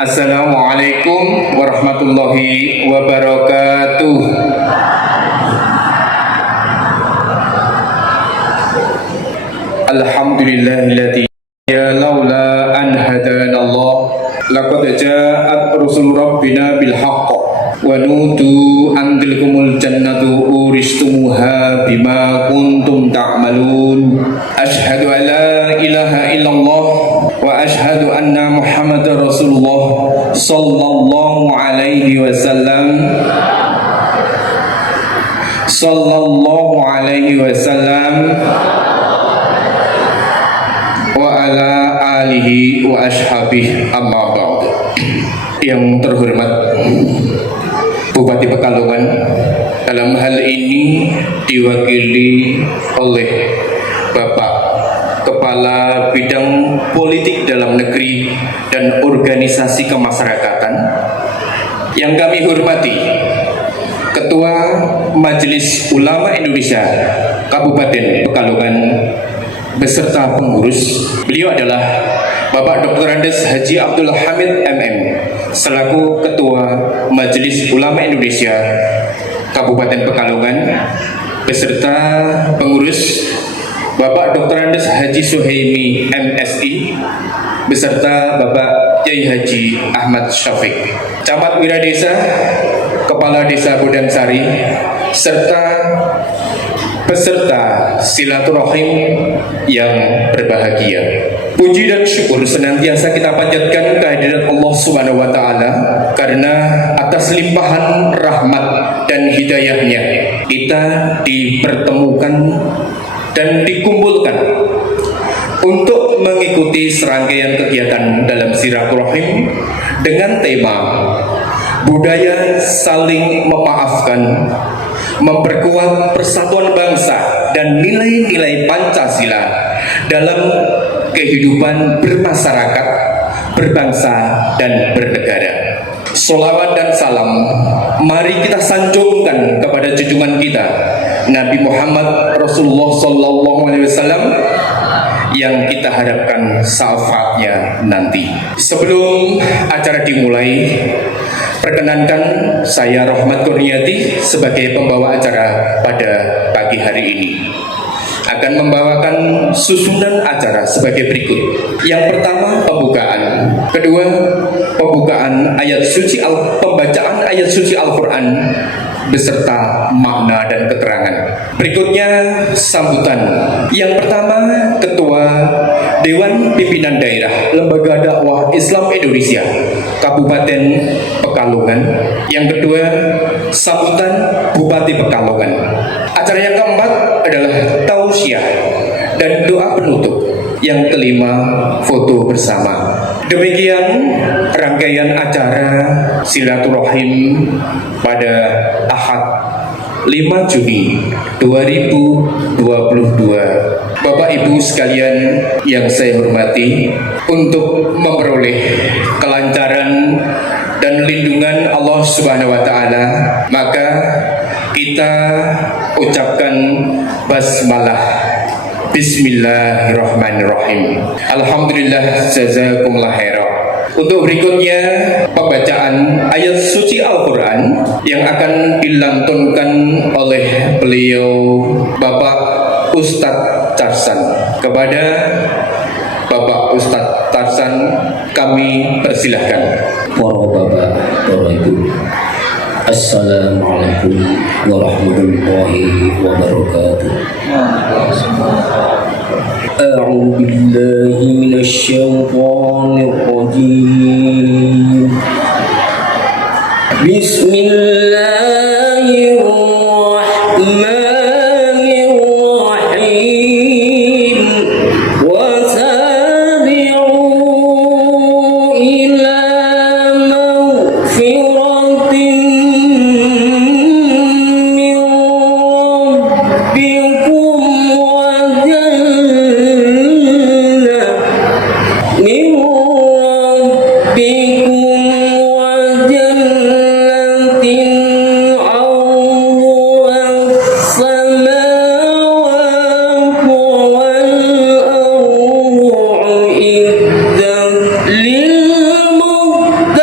Assalamualaikum warahmatullahi wabarakatuh. Alhamdulillahilladzi ya laula an hadanallah laqad ja'at rusul rabbina bil haqq wa nudu an tilkumul jannatu uristumuha bima kuntum ta'malun. Asyhadu an la ilaha illallah wa asyhadu anna muhammadar rasulullah sallallahu alaihi wasallam wa ala alihi wa ashabihi amma ba'd. Yang terhormat Bupati Pekalongan, dalam hal ini diwakili oleh Bapak Kepala Bidang Politik Dalam Negeri dan Organisasi Kemasyarakatan, yang kami hormati Ketua Majelis Ulama Indonesia Kabupaten Pekalongan beserta pengurus. Beliau adalah Bapak Dr. Andes Haji Abdul Hamid MM selaku Ketua Majelis Ulama Indonesia Kabupaten Pekalongan beserta pengurus Bapak Dr. Andes Haji Suhaimi MSI beserta Bapak Kiai Haji Ahmad Syafiq, Camat Wiradesa, Kepala Desa Bodansari, serta peserta silaturahim yang berbahagia. Puji dan syukur senantiasa kita panjatkan kehadirat Allah Subhanahu wa taala, karena atas limpahan rahmat dan hidayahnya kita dipertemukan dan dikumpulkan untuk mengikuti serangkaian kegiatan dalam silaturahim dengan tema budaya saling memaafkan, memperkuat persatuan bangsa dan nilai-nilai Pancasila dalam kehidupan bermasyarakat, berbangsa dan bernegara. Sholawat dan salam mari kita sanjungkan kepada junjungan kita Nabi Muhammad Rasulullah Sallallahu Alaihi Wasallam yang kita harapkan syafaatnya nanti. Sebelum acara dimulai, perkenankan saya Rahmat Kurniati sebagai pembawa acara pada pagi hari ini akan membawakan susunan acara sebagai berikut. Yang pertama, pembukaan. Kedua, pembacaan ayat suci Al-Quran beserta makna dan keterangan. Berikutnya sambutan. Yang pertama, Ketua Dewan Pimpinan Daerah Lembaga Dakwah Islam Indonesia Kabupaten Pekalongan. Yang kedua, sambutan Bupati Pekalongan. Acara yang keempat adalah tausiah dan doa penutup. Yang kelima, foto bersama. Demikian rangkaian acara silaturahim pada Ahad 5 Juni 2022. Bapak Ibu sekalian yang saya hormati, untuk memperoleh kelancaran dan lindungan Allah Subhanahu wa taala, maka kita ucapkan basmalah. Bismillahirrahmanirrahim. Alhamdulillah, jazakumullah khairan. Untuk berikutnya, pembacaan ayat suci Al-Quran yang akan dilantunkan oleh beliau Bapak Ustadz Tarsan. Kepada Bapak Ustadz Tarsan kami persilahkan. Para bapak, para ibu, Assalamualaikum warahmatullahi wabarakatuh. A'udzu billahi minasyaitonir rajim. Bismillahirrahmanirrahim. Wasabi'u ila maghfiratin min rabbikum wa jannah min rabbikum wa jannatin 'arduha as-samawati wal ardu 'iddat lil muttaqin.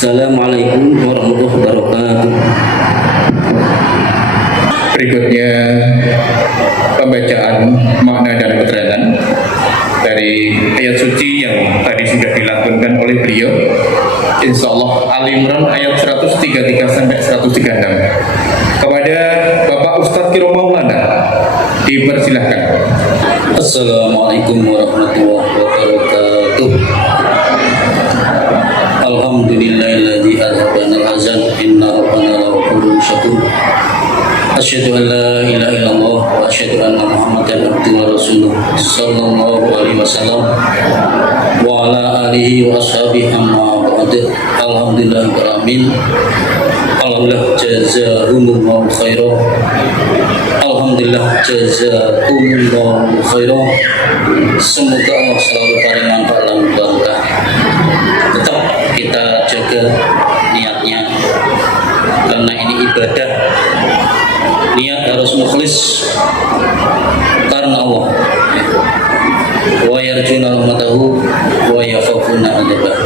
Assalamualaikum warahmatullahi wabarakatuh. Berikutnya pembacaan makna dan keterangan dari ayat suci yang tadi sudah dilantunkan oleh beliau. Insya Allah Ali Imran ayat 133 sampai 136. Kepada Bapak Ustadz Kiro Maulana dipersilahkan. Assalamualaikum warahmatullahi wabarakatuh. Alhamdulillahilladzi adhabana al-hazan inna rabbana laghafurun syakur. Asyhadu an la ilaha illallah wa asyhadu anna Muhammadan abduhu wa rasuluh sallallahu alaihi wasallam wa ala alihi wa ashabihi amma ba'd. Alhamdulillahil alamin. Alhamdulillah jazakumullahu khairan. Alhamdulillah jazakumullahu khairan. Semoga Allah selalu beri manfaat dan berkah. Tetap kita jaga niatnya, karena ini ibadah. Niat harus mukhlis karena Allah. Wa yarjuna rahmatahu wa yakhafuna adzabah.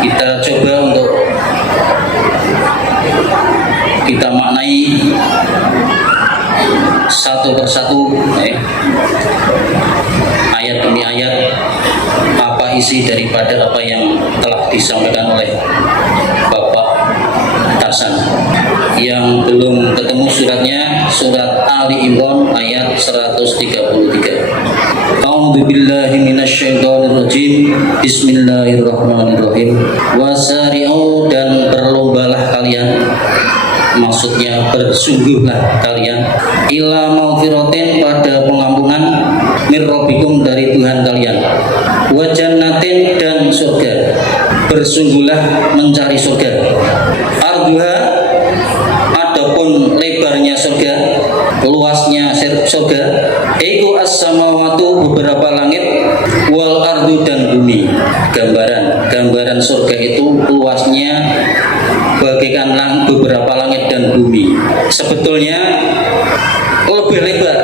Kita coba untuk kita maknai satu persatu ayat demi ayat apa isi daripada apa yang telah disampaikan oleh Bapak Hasan. Yang belum ketemu suratnya, surat Ali Imran ayat 133. Kaum A'udzu billahi minasyaitonir rajim. Bismillahirrahmanirrahim. Wasari'u, dan berlombalah kalian, maksudnya bersungguhlah kalian, ila maghfiratin, pada pengampunan, mir rabbikum, dari Tuhan kalian, wa jannatin, dan surga. Bersungguhlah mencari surga. Arduha, adapun lebarnya surga, luasnya surga, iku as-samawatu, beberapa langit, wal ardu, dan bumi. Gambaran surga itu luasnya bagaikan beberapa langit dan bumi. Sebetulnya lebih lebar,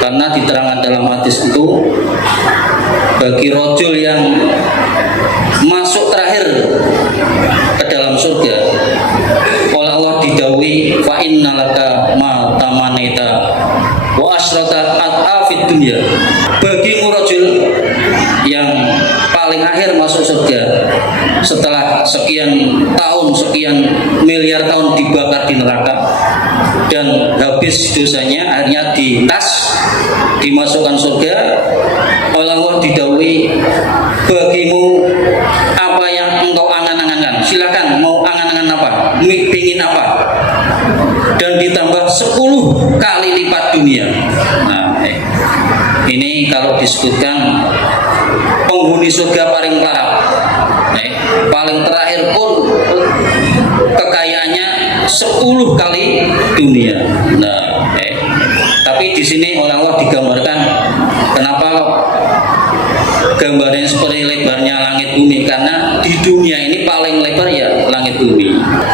karena diterangkan dalam hadis itu, bagi rojul yang masuk terakhir ke dalam surga, oleh Allah didawuhi, fa innalaka ma tamanaita wa asrata at'afid dunya. Bagi rojul yang paling akhir masuk surga setelah sekian tahun, sekian miliar tahun dibakar di neraka dan habis dosanya, akhirnya ditas, dimasukkan surga, oleh Allah didawuhi, bagimu apa yang engkau angan-angankan, silakan, mau angan-angan apa, pingin apa, dan ditambah 10 kali lipat dunia. Nah, ini kalau disebutkan penghuni surga paling parah, paling terakhir pun kekayaannya 10 kali dunia. Nah, tapi di sini oleh Allah digambarkan, kenapa gambarnya seperti lebarnya langit bumi, karena di dunia ini paling lebar ya langit bumi.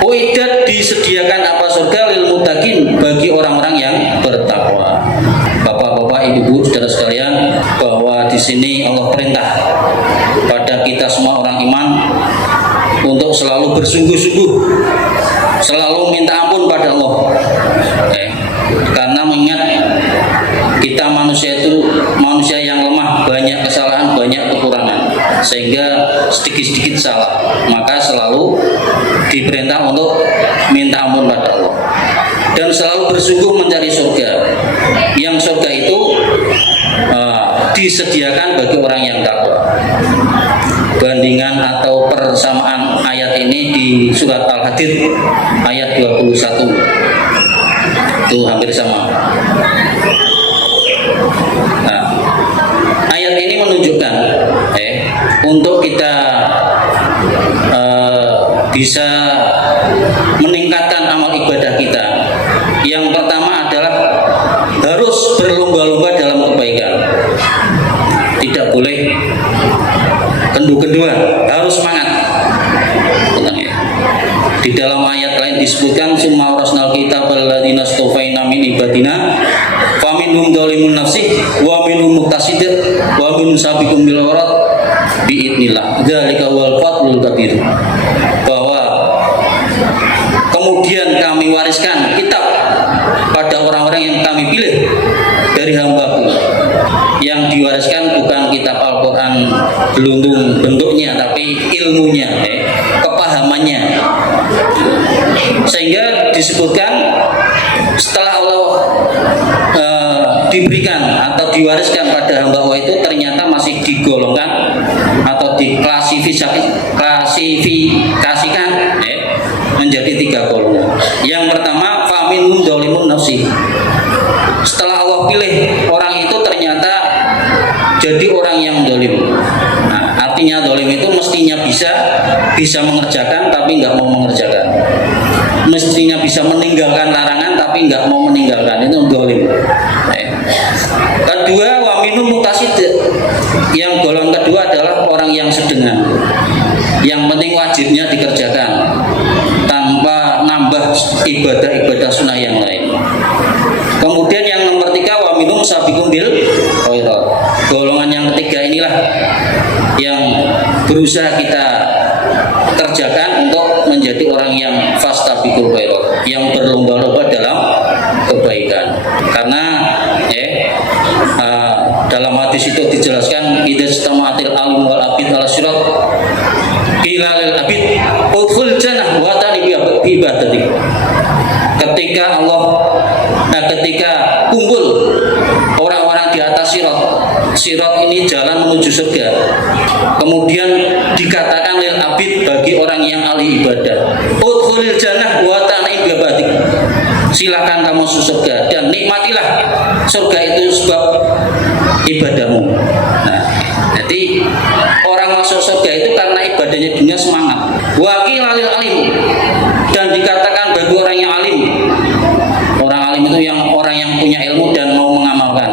Uiddat, disediakan apa, surga, lil muttaqin, bagi orang-orang yang bertakwa. Bapak-bapak, ibu-ibu, saudara sekalian, bahwa di sini Allah perintah pada kita semua orang iman untuk selalu bersungguh-sungguh, selalu minta ampun pada Allah. Karena mengingat kita manusia itu manusia yang lemah, banyak kesalahan, banyak kekurangan, sehingga sedikit-sedikit salah, maka selalu diperintah untuk minta ampun pada Allah dan selalu bersungguh mencari surga. Yang surga itu disediakan bagi orang yang takwa. Bandingan atau persamaan ayat ini di surat Al-Hadid ayat 21 itu hampir sama. Nah, ayat ini menunjukkan untuk kita bisa meningkatkan amal ibadah kita, yang pertama adalah harus berlomba-lomba dalam kebaikan. Tidak boleh kendu-kenduan, harus semangat. Di dalam ayat lain disebutkan, summa awrasnal kitabal ladzina astafaina min ibadina faminhum dzalimun nafsih wa minhum muqtasidun wa minhum sabiqun bil khairat biidznillah dzalika wal fadlul kabir. Bahwa kemudian kami wariskan kitab pada orang-orang yang kami pilih dari hamba-Ku. Yang diwariskan bukan kitab Al-Quran gelundung bentuknya, tapi ilmunya, kepahamannya. Sehingga disebutkan setelah Allah diberikan atau diwariskan pada hamba Allah itu, ternyata masih digolongkan atau diklasifikasikan menjadi 3 golongan. Yang pertama, faminhum dzalimun nafsi. Setelah Allah pilih orang itu, ternyata jadi orang yang zalim. Nah, artinya zalim itu mestinya bisa mengerjakan tapi nggak mau mengerjakan. Mestinya bisa meninggalkan larangan tapi nggak mau meninggalkan, itu zalim. Kedua, wa minhum muqtasid. Yang golongan kedua adalah orang yang sedengan. Yang penting wajibnya dikerjakan tanpa nambah ibadah-ibadah sunnah yang lain. Kemudian yang nomor 3, wa minhum sabiqun bil khairat. Golongan yang ketiga inilah yang berusaha kita kerjakan untuk menjadi orang yang fastabiqul khairat, yang berlomba-lomba dalam kebaikan. Karena dalam hadis itu dijelaskan, idza istama'atil alim wal abid ala sirat ilalil abid udkhul jannah wa tani bi ibadati. Ketika kumpul orang-orang di atas sirat, Sirat ini jalan menuju surga. Kemudian dikatakan lil abid bagi orang yang ahli ibadah, udkhulil jannah wa ta'im bibadik. Silakan kamu masuk surga dan nikmatilah surga itu sebab ibadahmu. Nah, jadi orang masuk surga itu karena ibadahnya dunia semangat. Wa qila lil alim, dan dikatakan bagi orang yang alim. Orang alim itu orang yang punya ilmu dan mau mengamalkan.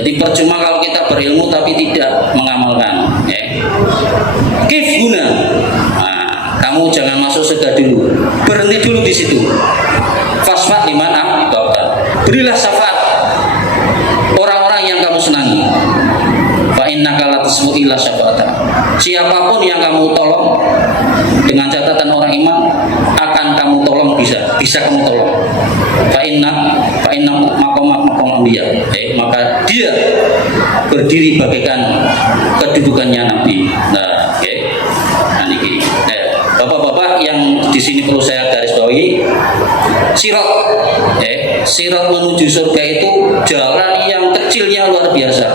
Jadi percuma kalau kita berilmu tapi tidak mengamalkan. Kif guna. Nah, kamu jangan masuk surga dulu. Berhenti dulu di situ. Fasfat liman ahbabta. Berilah syafaat orang-orang yang kamu senangi. Fa innaka la tasmu illa syafa'ata. Siapapun yang kamu tolong, dengan catatan orang iman, akan kamu tolong, bisa kamu tolong. Fa inna maqam anbiya. Maka dia berdiri bagaikan kedudukannya nabi. Nah, oke. Nah, niki. Bapak-bapak yang di sini perlu saya garis bawahi, sirat, sirat menuju surga itu jalan yang kecilnya luar biasa.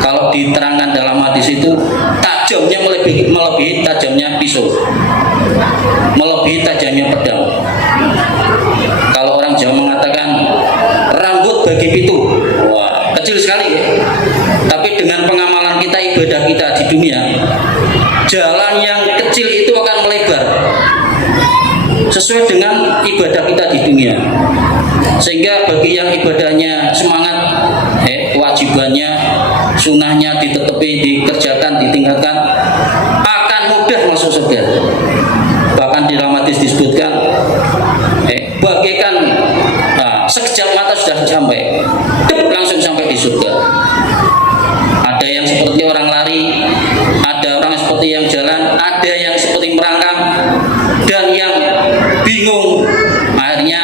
Kalau diterangkan dalam hadis itu, tajamnya melebihi tajamnya pisau, melebihi tajamnya pedang. Kalau orang Jawa mengatakan rambut bagi pitu, wah kecil sekali ya. Tapi dengan pengamalan kita, ibadah kita di dunia, jalan yang kecil itu akan melebar sesuai dengan ibadah kita di dunia. Sehingga bagi yang ibadahnya semangat, kewajibannya, sunnahnya ditetepi, dikerjakan, ditingkatkan, akan mudah masuk surga. Bahkan di dalam hadis disebutkan, bagaikan sekejap mata sudah sampai, langsung sampai di surga. Ada yang seperti orang lari, ada orang seperti yang jalan, ada yang seperti merangkak, dan yang bingung akhirnya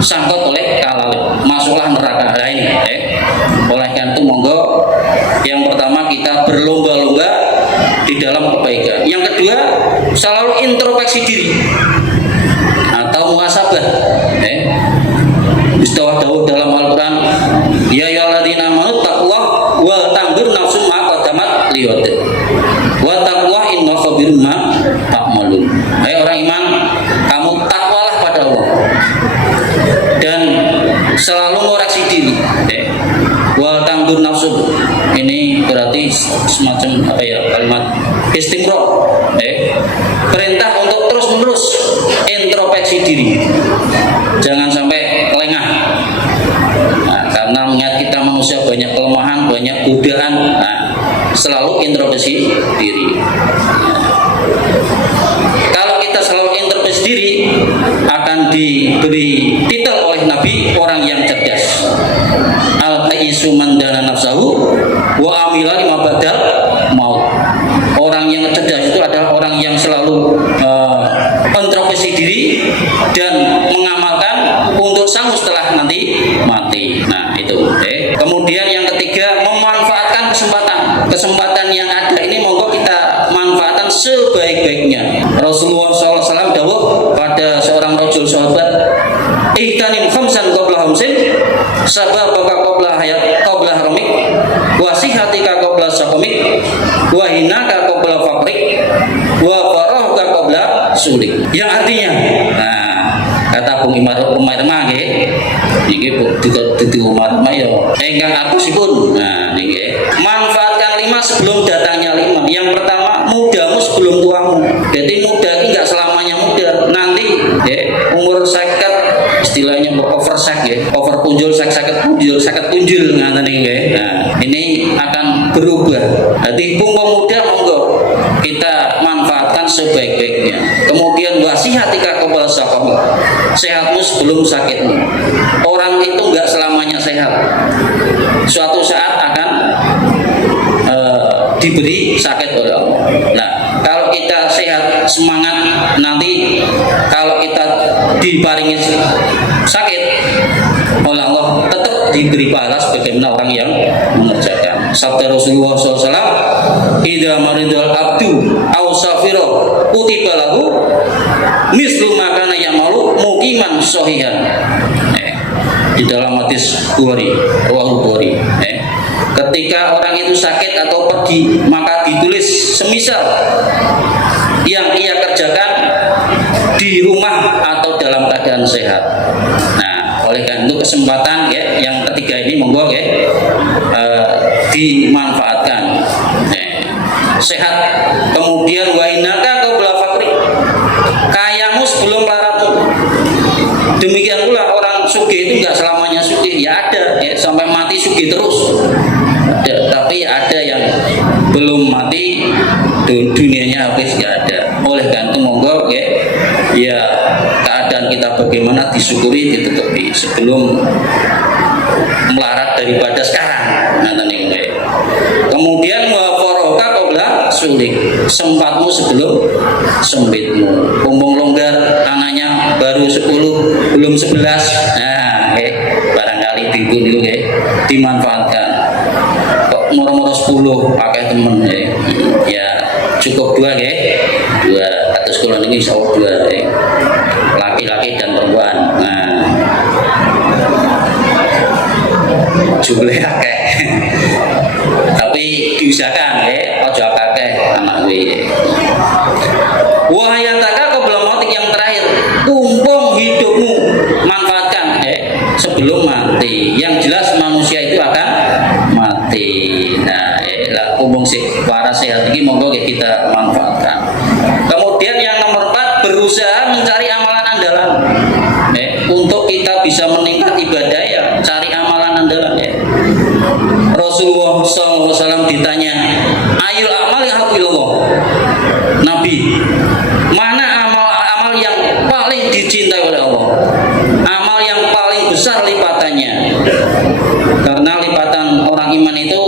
sangkut oleh kalal, masuklah neraka. Nah ini, oleh karena itu monggo, yang pertama kita berlomba-lomba di dalam kebaikan. Yang kedua, selalu introspeksi diri atau muhasabah. Istilah dawuh dalam Al-Quran, ya ayyuhalladzina amanu taqullaha wa tanzur nafsum ma qaddamat liwad wa taqwa inna khabirum ma ta'malun. Hai orang iman, kamu takwalah pada Allah dan selalu mengoreksi diri. Wa tanzur nafsum, ini berarti semacam kalimat istimro, perintah untuk terus-menerus introspeksi diri, jangan sampai lengah. Karena mengingat kita manusia banyak kelemahan, banyak godaan, selalu introspeksi diri. Kalau kita selalu introspeksi diri, akan diberi titel oleh Nabi orang yang cerdas. Al-qaisu man dana nafsahu wa amila lima badal maut. Orang yang cerdas itu adalah orang yang selalu introspeksi diri dan mengamalkan untuk sanggup setelah nanti mati. Nah itu. Kemudian yang ketiga, memanfaatkan kesempatan yang ada ini, monggo kita manfaatkan sebaik-baiknya. Rasulullah SAW dawuh pada seorang rajul sahabat, ihtanim khamsan qabla khamsin, sababaka qabla hayat qabla haramik, wa sihatika qabla saqamik, wa hinaka qabla faqrik, wa farahka qabla sulik. Yang artinya, kata Bung Umar nggih, niki dudu Umar yo ingkang atusipun. Nah niki, manfaatkan 5 sebelum datangnya 5. Yang pertama, mudamu sebelum tuamu. Jadi muda ini enggak selamanya muda. Nanti umur 50 istilahnya oversek ya, over punjul, sakit punjul ngaten nggih. Nah, ini akan berubah. Jadi mumpung muda, monggo kita manfaatkan sebaik-baiknya. Kemudian wasihatika qabla saqam, sehatmu sebelum sakitmu. Orang itu enggak selamanya sehat, suatu saat akan diberi sakit oleh Allah. Nah, kalau kita sehat, semangat, nanti kalau kita diparingi sakit oleh Allah, tetap diberi pahala sebagaimana orang yang mengerjakan. Sabda Rasulullah SAW, idza maridul abdu aw safira kutiba lahu mislu ma kana ya'malu muqiman shahihan. di dalam hadis Bukhari, riwayat Bukhari. Ketika orang itu sakit atau pergi, maka ditulis semisal yang ia kerjakan di rumah atau dalam keadaan sehat. Nah, oleh karena itu kesempatan ya, yang ketiga ini monggo ya, dimanfaatkan. Sehat. Kemudian wainaka qabla fakri, kayamu sebelum laratmu. Demikian pula orang sugih itu enggak selamanya sugih, ya ada ya, sampai mati sugih terus. Tapi ada yang belum mati dunianya habis, ya ada. Oleh karena itu monggo ya keadaan kita bagaimana disyukuri, ditutupi sebelum melarat daripada sekarang. Kemudian waforoka qabla sulik, sempatmu sebelum sempitmu. Mumpung longgar, anaknya baru 10 belum 11, nah barangkali bingung itu dimanfaatkan. Kok moro-moro 10 pakai temen ya cukup 2 2 atau sekolah ini bisa 2 laki-laki dan perempuan. Nah jumlah akeh tapi diusahakan ojo akeh anak gue. Wahayataka qabla mautik, yang terakhir tumpung hidupmu, manfaatkan sebelum mati. Yang jelas manusia itu akan mati. Nah tumpung para sehat ini monggo kita manfaatkan. Kemudian yang nomor 4, berusaha mencari amalan andalan untuk kita bisa meningkat ibadah, ya cari amalan andalan Rasulullah SAW ditanya, ayul amal yang haqqillah, Nabi, mana amal yang paling dicintai oleh Allah, amal yang paling besar lipatannya? Karena lipatan orang iman itu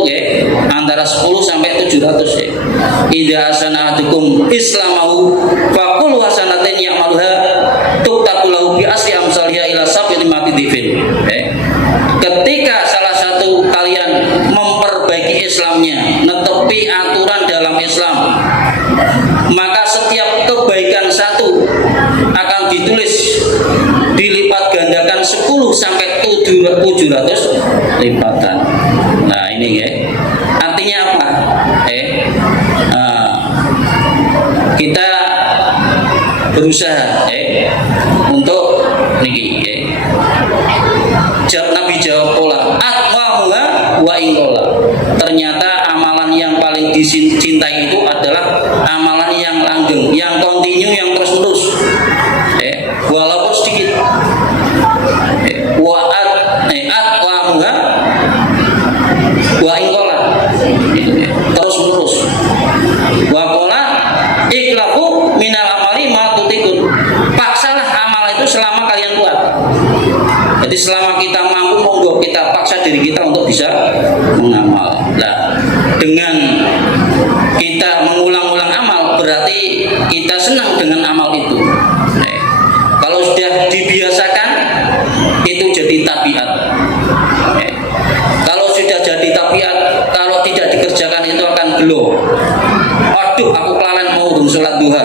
antara 10 sampai 700 Idza asana adukum islamahu faqul hasanatin ya'maluha tuktabu lahu bi asli amsalha ila sab'ati dhifin. Ketika salah satu kalian memperbaiki Islamnya, netepi aturan dalam Islam, maka setiap kebaikan satu akan ditulis dilipat gandakan 10 sampai 700 lipatan. Nah ini artinya apa? Kita berusaha untuk niki Nabi jawab pola atwahuha wa ingkola. Ternyata amalan yang paling dicintai itu adalah amalan yang langgeng, yang kontinu, yang terus menerus walaupun sedikit. Atwahuha wa ingkola, terus menerus. Wa pola iklafu minal amali ma tutikun, paksalah amal itu selama kalian kuat. Jadi selama kita mampu, monggo kita paksa diri kita untuk bisa mengamal. Nah, dengan kita mengulang-ulang amal berarti kita senang dengan amal itu. Kalau sudah dibiasakan itu jadi tabiat. Kalau sudah jadi tabiat, kalau tidak dikerjakan itu akan gelo. Aduh, aku kelalen mau sholat duha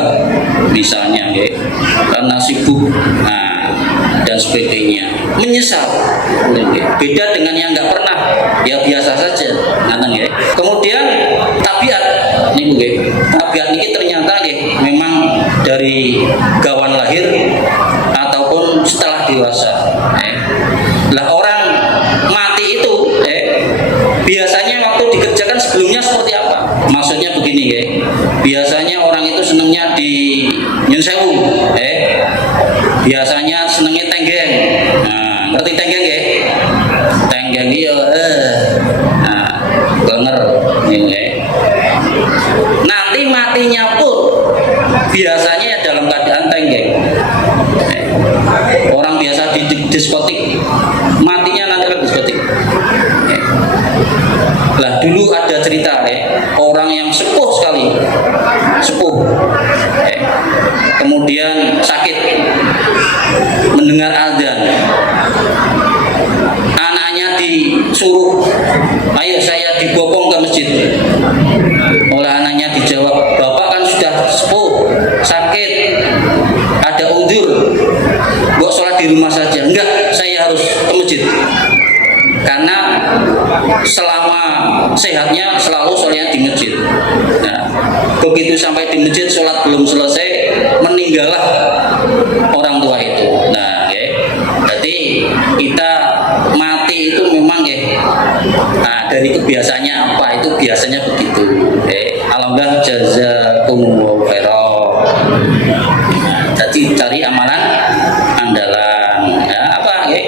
misalnya karena sibuk. Dan sebagainya, menyesal. Beda dengan yang nggak pernah, ya biasa saja. Kemudian tabiat ini ternyata memang dari gawan lahir ataupun setelah dewasa. Lah orang mati itu biasanya waktu dikerjakan sebelumnya seperti apa? Maksudnya begini biasanya orang itu senangnya di nyun sewu, biasanya senengnya tenggeng. Nah, ngerti tenggeng tenggeng iya denger nanti matinya pun biasanya dalam keadaan tenggeng. Orang biasa di diskotik matinya nanti di diskotik. Lah dulu ada cerita orang yang sepuh sekali, kemudian sakit mendengar azan, anaknya disuruh, ayo saya dibopong ke masjid. Oleh anaknya dijawab, bapak kan sudah sepuh, sakit, ada udzur, buat sholat di rumah saja. Enggak, saya harus ke masjid. selama sehatnya selalu sholatnya di masjid. Nah, begitu sampai di masjid sholat belum selesai, meninggallah orang tua itu. Nah, ya, berarti kita mati itu memang ya, nah, dari kebiasaannya apa itu biasanya begitu. Alhamdulillah jazakumullahu khairan. Jadi cari amalan andalan. Ya, apa ya?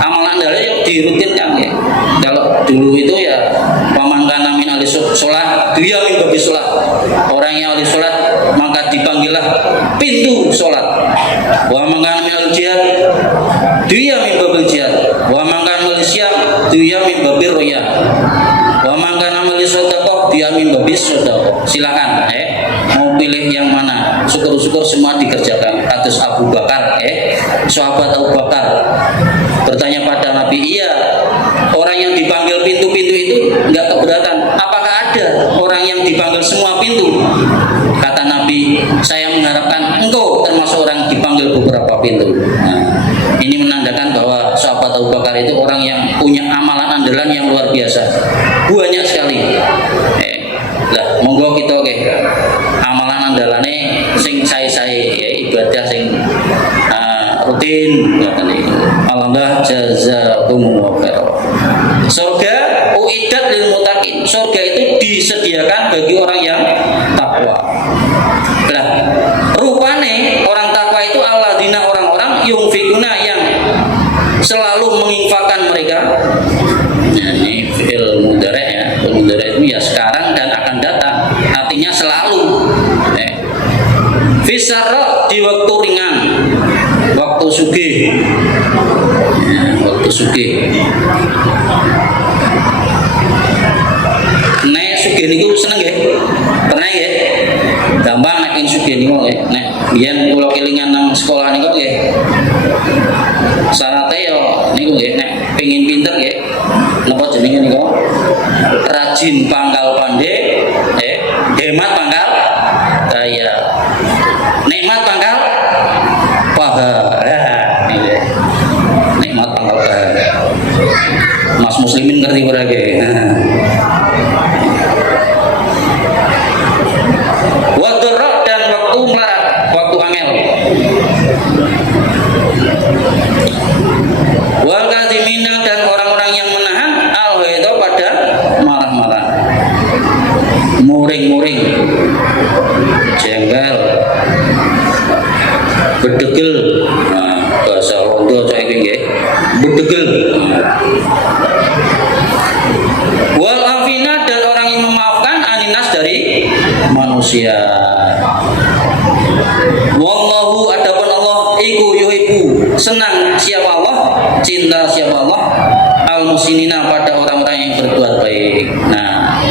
Amalan andalan yang dirutinkan ya. Kalau dulu itu ya pamangkana min ahli sholat, dia min babi sholat. Orang yang ahli sholat maka dipanggillah pintu sholat. Wa mangkana min ahli jihad, dia min babil jihad. Wa mangkana min siam, dia min babil roya. Wa mangkana min sedekah, dia min babil sedekah. Silakan mau pilih yang mana. Syukur-syukur semua dikerjakan. Kados Abu Bakar, sahabat Abu Bakar bertanya pada Nabi, iya, orang yang dipanggil pintu-pintu itu nggak keberatan. Apakah ada orang yang dipanggil semua pintu? Kata Nabi, saya mengharapkan engkau termasuk orang dipanggil beberapa pintu. Nah, ini menandakan bahwa sahabat Abu Bakar itu orang yang punya amalan andalan yang luar biasa, banyak sekali. Lah, monggo kita amalan andalane sing sae-sae ya, ibadah sing rutin ngoten niku. Alhamdulillah jazakumullahu khairan. Surga uiddat lil muttaqin. Surga itu disediakan bagi orang yang takwa. Lah, rupane orang takwa itu alladzina orang-orang yunfikuna yang selalu menginfakkan mereka. Nah, ini fi'il mudhari' ya. Fi'il mudhari' itu ya sekarang dan akan datang. Artinya selalu. Fisarra di waktu ringan, waktu sugih. Ya, waktu sugih. Nek sugih niku seneng nggih? Pernah nggih? Gampang nek ing sugih niku nggih. Nek biyen kula kelingan nang sekolah niku nggih. Syaratnya ya niku nggih, nek pengin pinter nggih. Napa jenenge niku? Rajin pangkal pandai, hemat pangkal daya. Nikmat pangkal paha. Nikmat pangkal paha. Mas muslimin ngerti ora nggih? Waktu roh dan waktu melarat, waktu angel. Wal kadhimina dan orang-orang yang menahan al-ghaidha pada marah-marah. Muring-muring. Jengkel. Bedegel. Nah, bahasa Rondo cak iki nggih. Bedegel. Wal afina dan orang yang memaafkan aninas dari manusia. Wallahu adapun Allah iku yuhibbu, senang siapa Allah, cinta siapa Allah, al-musinina pada orang-orang yang berbuat baik. Nah,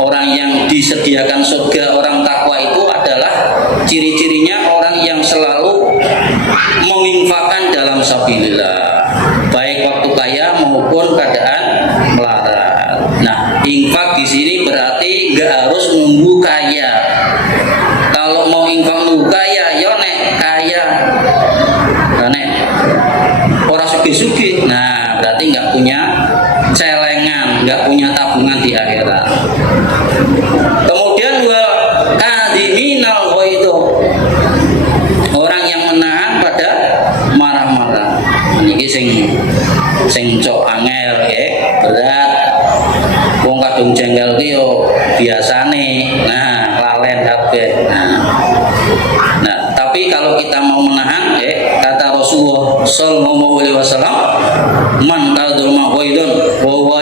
orang yang disediakan surga orang takwa itu adalah ciri-cirinya orang yang selalu menginfakkan dalam sabilillah, baik waktu kaya maupun keadaan melarat. Nah, infak di sini berarti nggak harus nunggu kaya. Kalau mau infak nunggu kaya, ya nek kaya, nek orang sugih-sugih. Nah, berarti nggak punya celengan, nggak punya tabungan di akhirat. Kemudian wal kadhiminal ghaidha, orang yang menahan pada marah-marah. Niki sing cok angel ya, berat. Wong kadung jengkel ki yo biasane. Nah, lalen kabeh. Nah, tapi kalau kita mau menahan ya, kata Rasulullah sallallahu alaihi wasallam, man kadhuma ghaidon wa huwa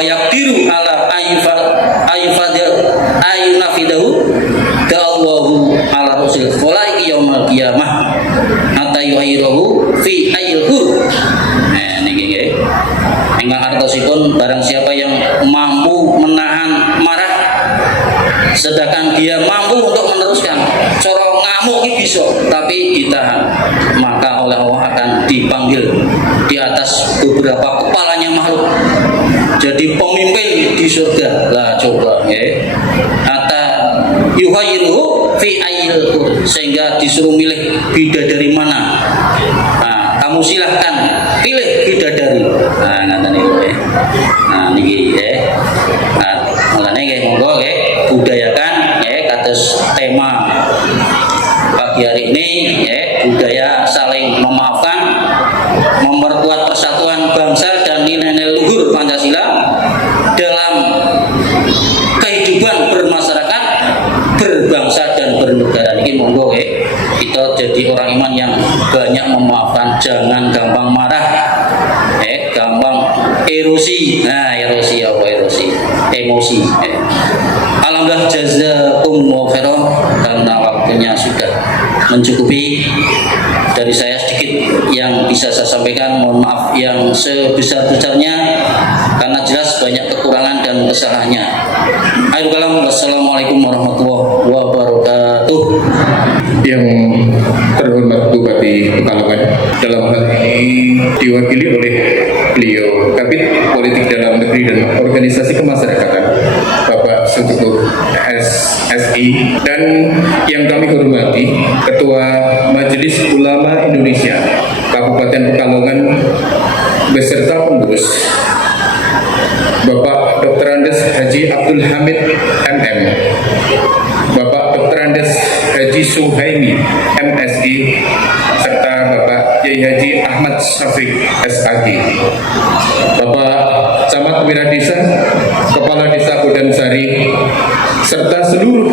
yaqdiru ala ayunafidahu ta'allahu ala rasul falaiki yaumal qiyamah hatta yuhirahu fi ayyuhur. Nah, niki nggih. Ingkang artosipun barang siapa yang mampu menahan marah sedangkan dia mampu untuk meneruskan. Cara ngamuk iki bisa, tapi ditahan, maka oleh Allah akan dipanggil di atas beberapa kepalanya makhluk jadi pemimpin di surga. Lah coba ya, hatta yuhayyiruhu fi ayyil, sehingga disuruh milih bidadari mana. Nah, kamu silahkan pilih bidadari. Nah, ngaten niku ya. Nah niki nah mulane nggih monggo nggih budayakan kados tema pagi hari ini budaya saling memaafkan, memperkuat persatuan bangsa dan nilai-nilai luhur Pancasila dalam kehidupan bermasyarakat, berbangsa dan bernegara. Ini monggo kita jadi orang iman yang banyak memaafkan, jangan gampang marah, gampang erosi. Nah, erosi apa erosi? Emosi. Alhamdulillah jazakumullahu khairan karena waktunya sudah mencukupi. Dari saya sedikit yang bisa saya sampaikan, mohon maaf yang sebesar-besarnya karena jelas banyak kekurangan dan kesalahannya. Akhirul kalam, wassalamualaikum warahmatullahi wabarakatuh. Yang terhormat Bupati Pekalongan dalam hal ini diwakili oleh beliau Kabid Politik Dalam Negeri dan Organisasi Kemasyarakatan Bapak Sutuku SSI, dan yang kami hormati Ketua Majelis Ulama Indonesia Kabupaten Pekalongan beserta pengurus Bapak Dr. Andes Haji Abdul Hamid MM, Bapak Dr. Andes Haji Suhaimi MSI, serta Bapak Kiai Haji Ahmad Syafiq SAG, Bapak Camat Wiradesa, Kepala Desa Godansari, serta seluruh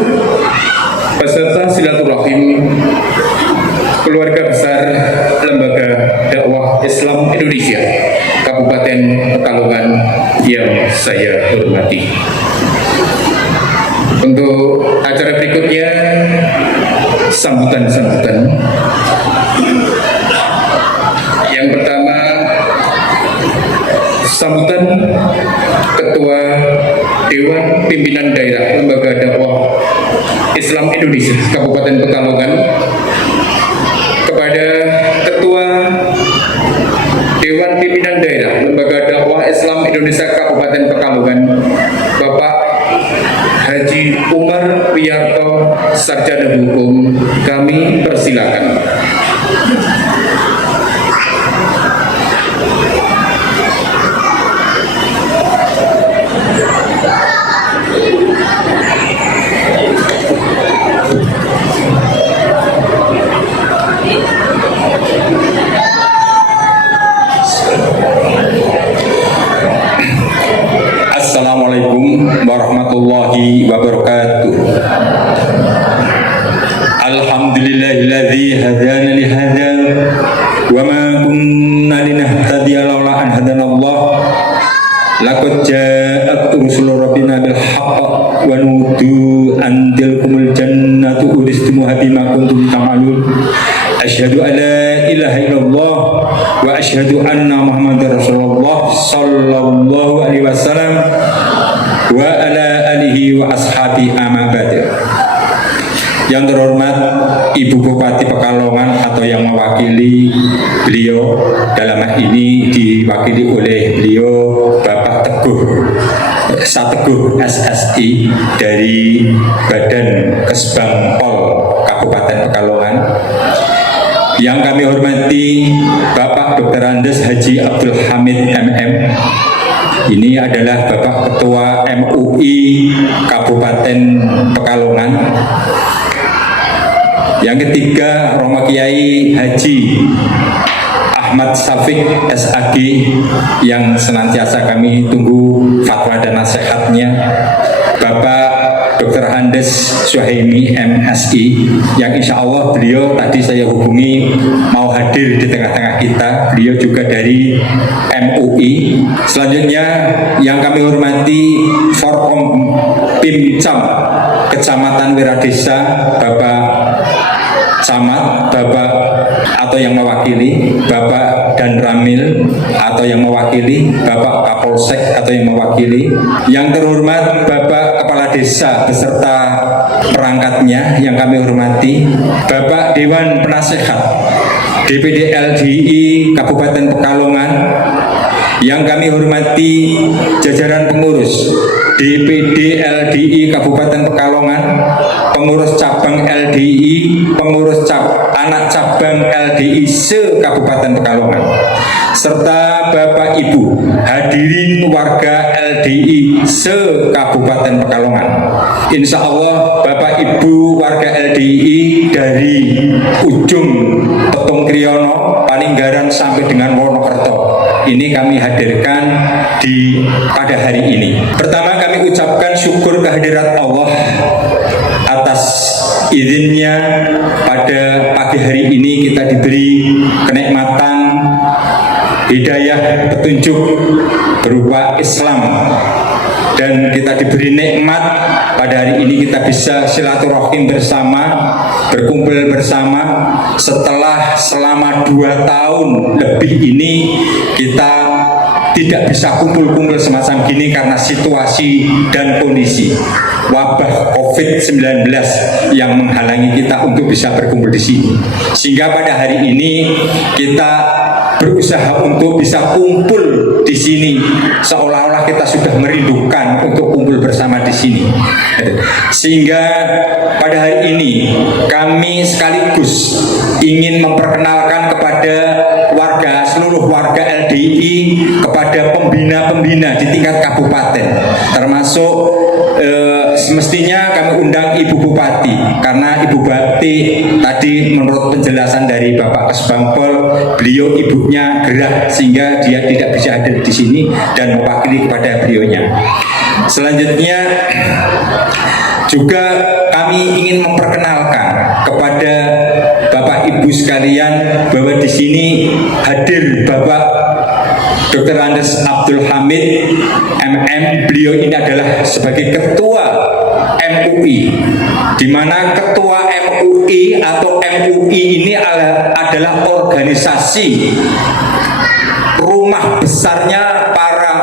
peserta silaturahim keluarga besar Lembaga Dakwah Islam Indonesia Kabupaten Pekalongan yang saya hormati. Untuk acara berikutnya, sambutan-sambutan. Yang pertama, sambutan Ketua Dewan Pimpinan Daerah Lembaga Dakwah Islam Indonesia Kabupaten Pekalongan kepada Ketua Dewan Pimpinan Daerah Lembaga Dakwah Islam Indonesia Kabupaten Pekalongan, Bapak Haji Umar Wiyarto, Sarjana Hukum, kami persilakan. Assalamualaikum warahmatullahi wabarakatuh. Alhamdulillahilladzi hadana li hadza wa ma kunna linahtadiya laula an hadanallah. Laqad ja'at rusul rabbina bil haqq wa nudu an tilkumul jannatu uristumuha bima kuntum ta'malun. Asyhadu an la ilaha illallah wa asyhadu anna Muhammadar Rasulullah sallallahu alaihi wasallam wa ala alihi wa ashabi amma ba'du. Yang terhormat Ibu Bupati Pekalongan atau yang mewakili beliau, dalam hal ini diwakili oleh beliau Bapak Teguh Sateguh SSI dari Badan Kesbang Pol Kabupaten Pekalongan. Yang kami hormati Bapak Dr. Andes Haji Abdul Hamid MM. Ini adalah Bapak Ketua MUI Kabupaten Pekalongan. Yang ketiga, Romo Kiai Haji Ahmad Syafiq SAG yang senantiasa kami tunggu fatwa dan nasihatnya. Bapak Dr. Andes Suhaimi MSI yang insya Allah beliau tadi saya hubungi mau hadir di tengah-tengah kita. Beliau juga dari MUI. Selanjutnya yang kami hormati Forkom Pimcam Kecamatan Wiradesa, Bapak Camat, Bapak atau yang mewakili, Bapak Dan Ramil atau yang mewakili, Bapak Kapolsek atau yang mewakili. Yang terhormat Bapak Kepala Desa beserta perangkatnya yang kami hormati, Bapak Dewan Penasehat DPD LDI Kabupaten Pekalongan. Yang kami hormati jajaran pengurus DPD LDI Kabupaten Pekalongan, pengurus cabang LDI, pengurus anak cabang LDI se Kabupaten Pekalongan, serta Bapak Ibu hadirin warga LDI se-Kabupaten Pekalongan. Insya Allah Bapak Ibu warga LDI dari ujung Petung Kriyono, Paninggaran sampai dengan Wonokerto ini kami hadirkan pada hari ini. Pertama kami ucapkan syukur kehadirat Allah atas izinnya pada pagi hari ini kita diberi kenikmatan hidayah petunjuk berupa Islam, dan kita diberi nikmat pada hari ini kita bisa silaturahim bersama, berkumpul bersama setelah selama 2 tahun lebih ini kita tidak bisa kumpul-kumpul semacam gini karena situasi dan kondisi wabah COVID-19 yang menghalangi kita untuk bisa berkumpul di sini. Sehingga pada hari ini kita berusaha untuk bisa kumpul di sini seolah-olah kita sudah merindukan untuk kumpul bersama di sini. Sehingga pada hari ini kami sekaligus ingin memperkenalkan kepada seluruh warga LDI, kepada pembina-pembina di tingkat kabupaten, termasuk semestinya kami undang Ibu Bupati, karena Ibu Bupati tadi menurut penjelasan dari Bapak Kesbangpol, beliau ibunya gerak sehingga dia tidak bisa hadir di sini dan mewakili kepada beliaunya. Selanjutnya juga kami ingin memperkenalkan kepada Bapak Ibu sekalian bahwa di sini hadir Bapak Dr. Andes Abdul Hamid MM. Beliau ini adalah sebagai ketua MUI, di mana ketua MUI atau MUI ini adalah organisasi rumah besarnya para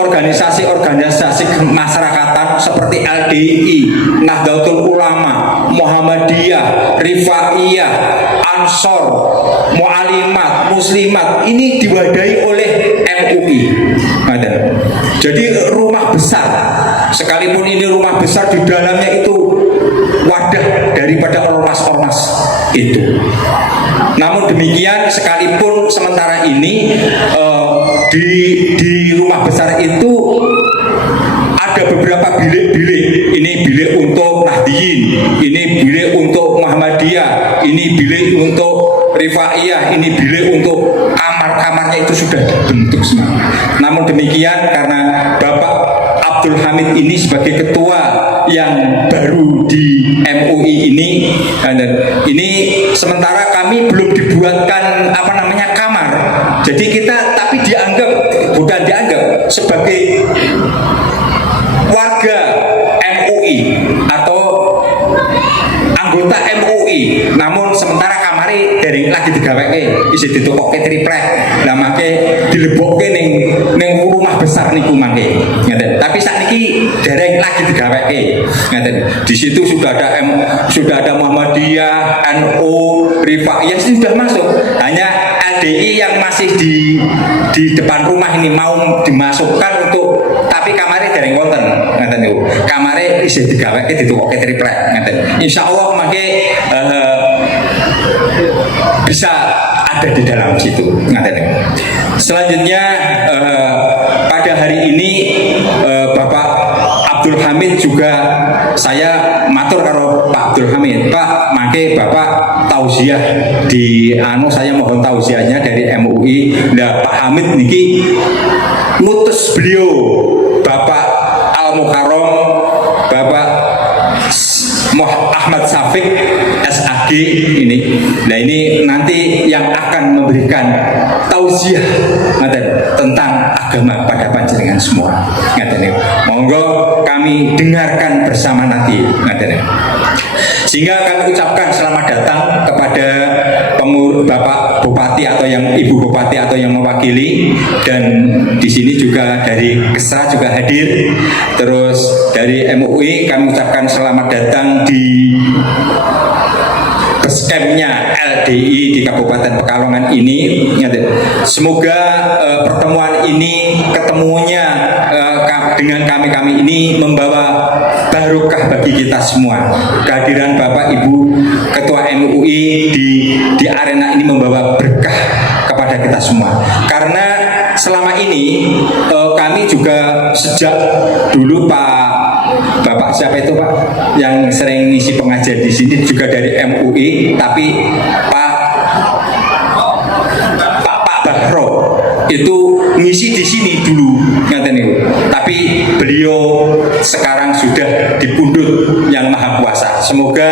organisasi kemasyarakatan seperti LDI, Nahdlatul Ulama, Muhammadiyah, Rifaiyah, Ansor, Mu'alimat, Muslimat, ini diwadahi oleh MUI. Jadi rumah besar, sekalipun ini rumah besar, di dalamnya itu wadah daripada ormas-ormas itu. Namun demikian, sekalipun sementara ini di rumah besar itu ada beberapa bilik-bilik. Ini bilik untuk Nahdliyin, ini bilik untuk Muhammadiyah, ini bilik untuk Rifaiyah, ini bilik untuk kamar-kamarnya itu sudah dibentuk semua. Namun demikian, karena Bapak Abdul Hamid ini sebagai ketua yang baru di MUI ini, dan ini sementara kami belum dibuatkan kamar. Jadi kita tapi bukan dianggap sebagai warga MUI atau anggota MUI, namun sementara kamari dari lagi digaweke isi ditukokke triplek. Lah mangke dilebokke ning rumah besar niku mangke. Ngeten. Tapi sakniki dereng lagi digaweke. Ngeten. Di situ sudah ada Muhammadiyah, NU, Rifaiyah sudah masuk. Hanya LDI yang masih di depan rumah ini mau dimasukkan untuk, tapi kamarnya dereng wonten. Ngeten niku. Kamare isih digaweke ditukokke triplek. Ngeten. Insyaallah mangke bisa ada di dalam situ. Selanjutnya pada hari ini Bapak Abdul Hamid juga saya matur karo Pak Abdul Hamid, Pak mangke Bapak tausiah saya mohon tausiahnya dari MUI. Nah Pak Hamid niki ngutus beliau Bapak Al Mukarrom, Bapak Ahmad Syafiq SAG ini. Nah ini nanti yang akan memberikan tausiah tentang agama pada panjenengan semua. Monggo kami dengarkan bersama nanti. Sehingga kami ucapkan selamat datang kepada Bapak Bupati atau yang Ibu Bupati atau yang mewakili, dan di sini juga dari Kesra juga hadir. Terus dari MUI kami ucapkan selamat datang di Basecampnya LDI di Kabupaten Pekalongan ini. Semoga pertemuan ini, ketemunya dengan kami ini membawa barokah bagi kita semua. Kehadiran Bapak Ibu Ketua MUI di arena ini membawa berkah kepada kita semua. Karena selama ini kami juga sejak dulu Bapak siapa itu Pak yang sering ngisi pengajian di sini juga dari MUI, tapi Pak Bahro itu ngisi di sini dulu ngaten niku. Tapi beliau sekarang sudah dipundhut Yang Maha Kuasa. Semoga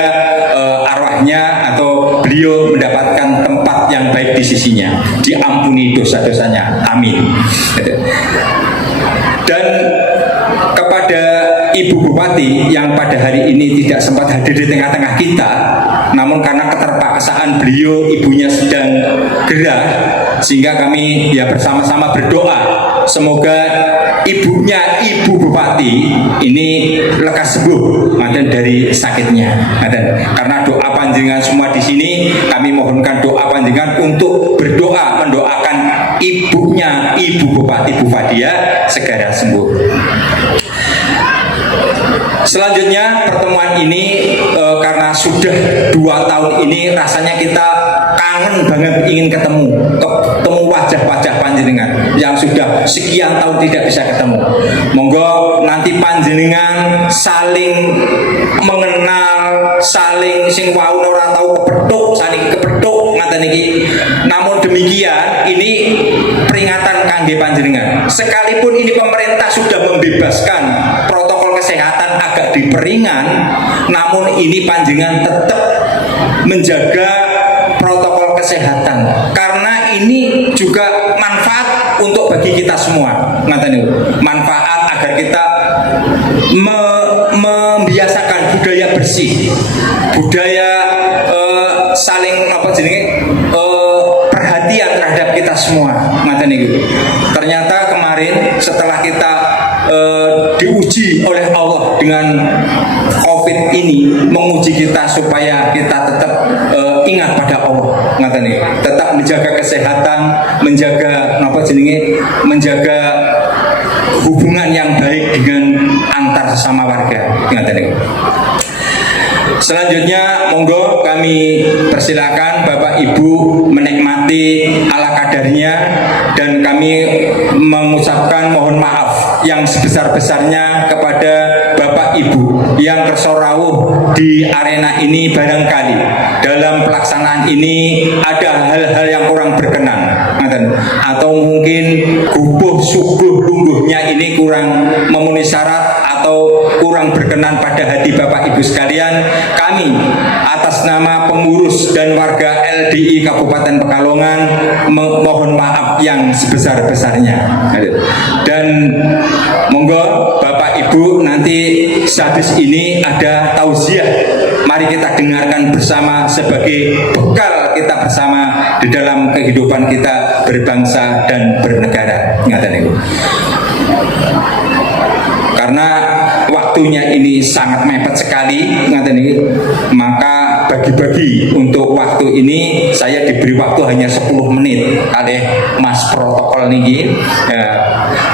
arwahnya atau beliau mendapatkan tempat yang baik di sisinya, diampuni dosa-dosanya. Amin. Dan kepada Ibu Bupati yang pada hari ini tidak sempat hadir di tengah-tengah kita, namun karena keterpaksaan beliau, ibunya sedang gerah, sehingga kami ya bersama-sama berdoa semoga ibunya Ibu Bupati ini lekas sembuh dari sakitnya. Karena doa panjenengan semua di sini, kami mohonkan doa panjenengan untuk berdoa mendoakan ibunya Ibu Bupati Bu Fadia segera sembuh. Selanjutnya pertemuan ini karena sudah 2 tahun ini rasanya kita kangen banget ingin ketemu wajah-wajah panjenengan yang sudah sekian tahun tidak bisa ketemu. Monggo nanti panjenengan saling mengenal, saling sing wau ora tau kepethuk, saling kepethuk ngaten iki. Namun demikian ini peringatan kangge panjenengan. Sekalipun ini pemerintah sudah membebaskan protokol kesehatan agak diperingan, namun ini panjenengan tetap menjaga protokol kesehatan karena ini juga manfaat untuk bagi kita semua. Manfaat agar kita membiasakan budaya bersih, budaya saling perhatian terhadap kita semua. Ternyata kemarin setelah kita diuji oleh Allah dengan COVID ini, menguji kita supaya kita tetap ingat pada Allah, tetap menjaga kesehatan, menjaga hubungan yang baik dengan antar sesama warga. Selanjutnya monggo kami persilakan Bapak Ibu menikmati ala kadarnya, dan kami mengucapkan mohon maaf yang sebesar-besarnya kepada Bapak Ibu yang kersorawuh di arena ini. Barangkali dalam pelaksanaan ini ada hal-hal yang kurang berkenan, atau mungkin gubuh suguh lungguhnya ini kurang memenuhi syarat atau kurang berkenan pada hati Bapak Ibu sekalian. Kami atas nama pengurus dan warga LDI Kabupaten Pekalongan mohon maaf yang sebesar-besarnya. Dan monggo Bapak Ibu nanti sehabis ini ada tausiah, mari kita dengarkan bersama sebagai bekal kita bersama di dalam kehidupan kita berbangsa dan bernegara. Karena waktunya ini sangat mepet sekali, maka bagi-bagi untuk waktu ini saya diberi waktu hanya 10 menit oleh Mas Protokol niki.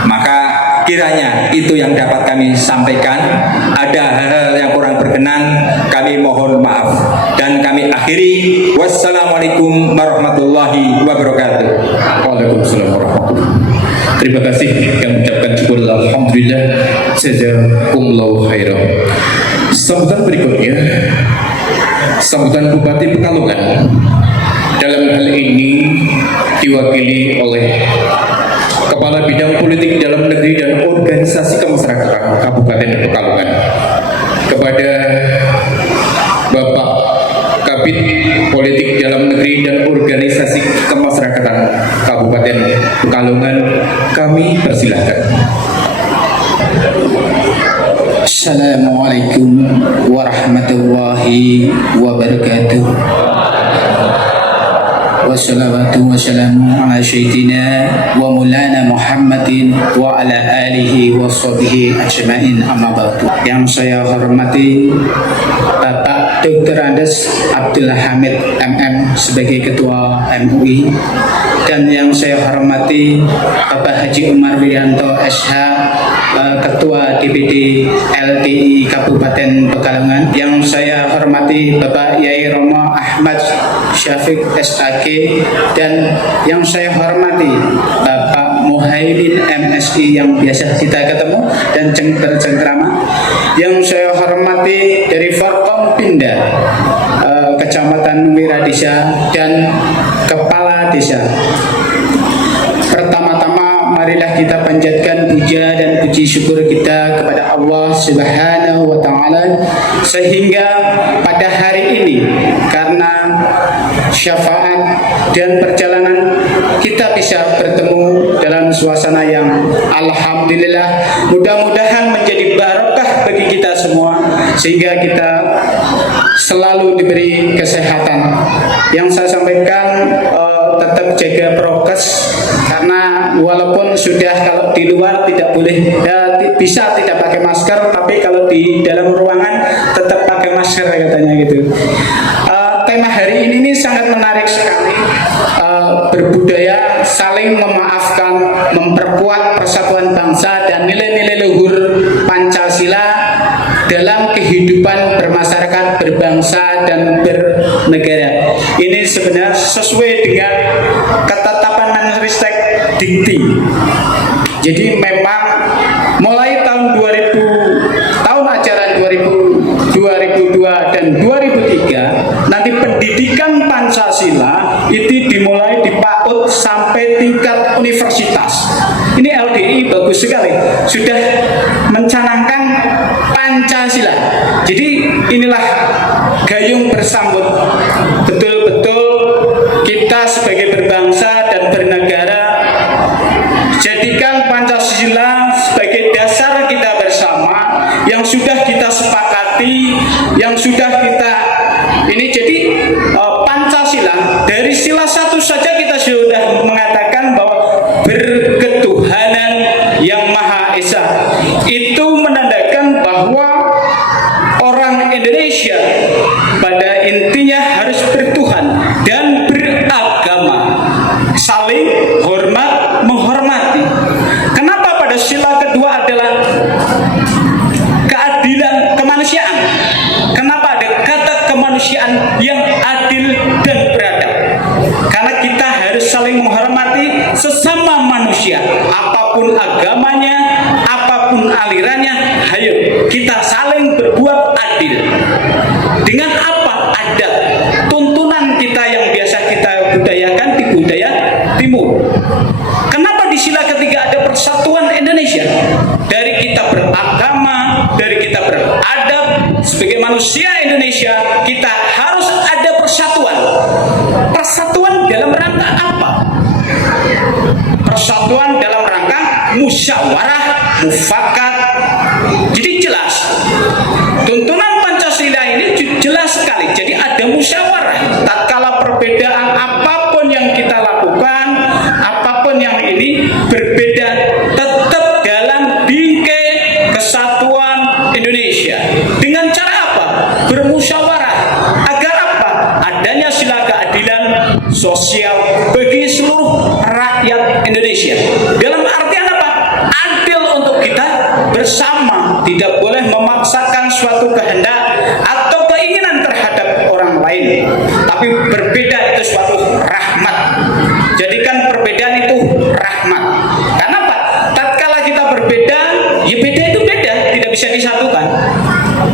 Maka kiranya itu yang dapat kami sampaikan. Ada hal-hal yang kurang berkenan, kami mohon maaf. Dan kami akhiri, wassalamualaikum warahmatullahi wabarakatuh. Waalaikumsalam warahmatullahi wabarakatuh. Terima kasih yang mengucapkan syukur, alhamdulillah, jazakumullahu khairan. Sambutan berikutnya, sambutan Bupati Pekalongan. Dalam hal ini diwakili oleh Kepala Bidang Politik Dalam Negeri dan Organisasi Kemasyarakatan Kabupaten Pekalongan. Kepada Bapak Kabid Politik Dalam Negeri dan Organisasi Kemasyarakatan Kabupaten Pekalongan, kami persilahkan. Assalamualaikum warahmatullahi wabarakatuh. Wassalatu wassalamu ala sayyidina wa maulana Muhammadin wa ala alihi wa sahbihi ajma'in, amma ba'du. Yang saya hormati Bapak Dr. Andes Abdul Hamid MM sebagai Ketua MUI, dan yang saya hormati Bapak Haji Umar Wiranto SH Ketua DPD LDI Kabupaten Pekalongan. Yang saya hormati Bapak Yai Romo Ahmad Syafiq SAG, dan yang saya hormati Bapak Muhaimin MSI yang biasa kita ketemu dan bercengkrama. Yang saya hormati dari Forkompinda Kecamatan Wiradesa dan Kepala Desa. Pertama-tama marilah kita panjatkan puja dan puji syukur kita kepada Allah Subhanahu wa taala sehingga pada hari ini karena syafaat dan perjalanan kita bisa bertemu dalam suasana yang alhamdulillah, mudah-mudahan menjadi barokah bagi kita semua sehingga kita selalu diberi kesehatan. Yang saya sampaikan tetap jaga prokes karena walaupun sudah kalau di luar tidak boleh bisa tidak pakai masker, tapi kalau di dalam ruangan tetap pakai masker katanya gitu. Tema hari ini sangat menarik sekali, berbudaya saling memaafkan, memperkuat persatuan bangsa dan nilai-nilai luhur Pancasila dalam kehidupan bermasyarakat, berbangsa dan bernegara. Ini sebenarnya sesuai dengan ketetapan Menristek Dikti. Jadi memang mulai tahun 2000, tahun ajaran 2002 dan 2003 nanti pendidikan Pancasila itu dimulai di PAUD sampai tingkat universitas. Ini LDI bagus sekali, sudah mencanangkan Pancasila. Jadi inilah gayung bersambut, betul-betul kita sebagai berbangsa dan bernegara jadikan Pancasila sebagai dasar kita bersama yang sudah kita sepakati, yang sudah kita ini. Jadi Pancasila dari sila satu saja kita sudah mengatakan bahwa berketuhanan yang Maha Esa. Itu menandakan bahwa orang Indonesia pada intinya harus bertuhan dan beragama, saling hormat menghormati. Kenapa pada sila kedua adalah keadilan kemanusiaan? Kenapa ada kata kemanusiaan yang adil dan beradab? Karena kita harus saling menghormati sesama manusia, apapun agamanya, apapun alirannya. Ayo kita saling berbuat adil. Dengan apa? Ada tuntunan kita yang biasa kita budayakan di budaya timur. Kenapa di sila ketiga ada persatuan Indonesia? Dari kita beragama, dari kita beradab sebagai manusia Indonesia, kita harus ada persatuan. Persatuan dalam rangka apa? Persatuan dalam rangka musyawarah, mufakat. Jadi jelas tuntunan Pancasila ini jelas sekali. Jadi ada musyawarah. Tatkala perbedaan apapun yang kita lakukan, apapun yang ini berbeda, tetap dalam bingkai kesatuan Indonesia. Dengan cara apa? Bermusyawarah. Agar apa? Adanya sila keadilan sosial bagi seluruh rakyat Indonesia. Dalam artian apa? Adil untuk kita bersama. Tidak boleh memaksakan suatu kehendak atau keinginan terhadap orang lain. Tapi berbeda itu suatu rahmat. Jadikan perbedaan itu rahmat. Karena apa? Tatkala kita berbeda, ya beda itu beda, tidak bisa disatukan.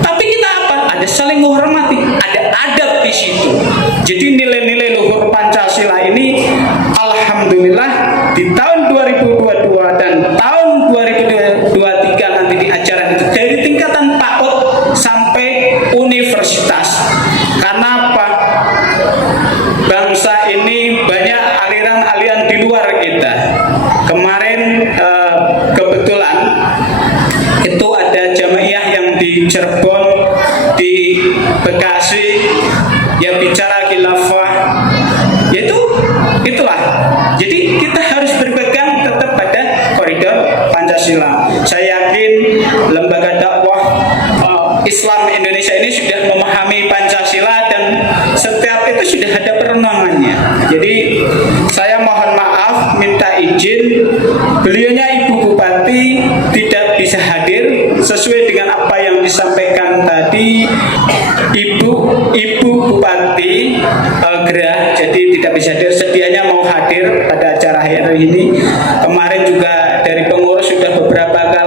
Tapi kita apa? Ada saling menghormati, ada adab di situ. Jadi nilai-nilai luhur Pancasila ini alhamdulillah di tahun 2022 dan tahun 2023 nanti di ajaran itu dari tingkatan PAUD sampai universitas. Karena apa? Bangsa ini banyak aliran-aliran di luar kita. Kemarin kebetulan itu ada jamaiyah yang di Cirebon, di Bekasi, yang bicara khilafah. Yaitu itulah. Jadi kita harus berpegang tetap pada koridor Pancasila. Saya yakin lembaga dakwah Islam Indonesia ini sudah memahami Pancasila dan setiap itu sudah ada perenungannya. Jadi saya mohon maaf, minta izin, beliaunya Ibu Bupati tidak bisa hadir sesuai dengan apa yang disampaikan tadi. Ibu Bupati Gerah jadi tidak bisa hadir. Sedianya mau hadir pada acara hari ini. Kemarin juga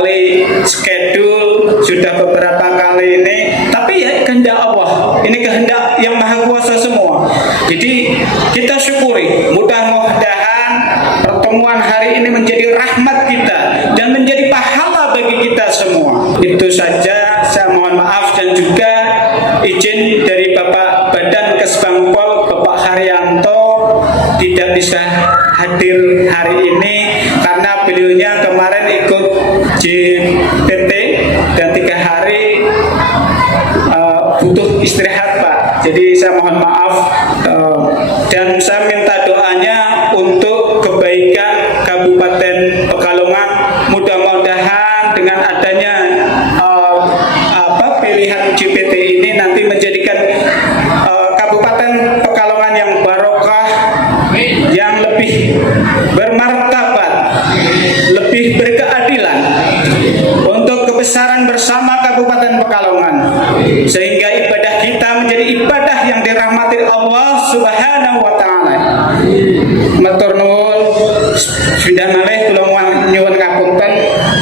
kali schedule, sudah beberapa kali ini, tapi ya kehendak Allah, ini kehendak yang maha kuasa semua. Jadi kita syukuri, mudah-mudahan pertemuan hari ini menjadi rahmat kita dan menjadi pahala bagi kita semua. Itu saja, saya mohon maaf, dan juga izin dari Bapak Badan Kesbangpol Bapak Haryanto tidak bisa hadir hari ini karena beliaunya kemarin ikut JPT dan 3 hari butuh istirahat, Pak. Jadi saya mohon maaf, dan saya minta doanya untuk kebaikan Kabupaten Pekalongan. Mudah-mudahan dengan adanya pilihan JPT ini nanti menjadikan Kabupaten Pekalongan yang barokah, yang lebih bermartabat, lebih berkeadilan untuk kebesaran bersama Kabupaten Pekalongan, sehingga ibadah kita menjadi ibadah yang dirahmati Allah Subhanahu wa taala. Matur nuwun, sudah malih kula nyuwun ngapunten,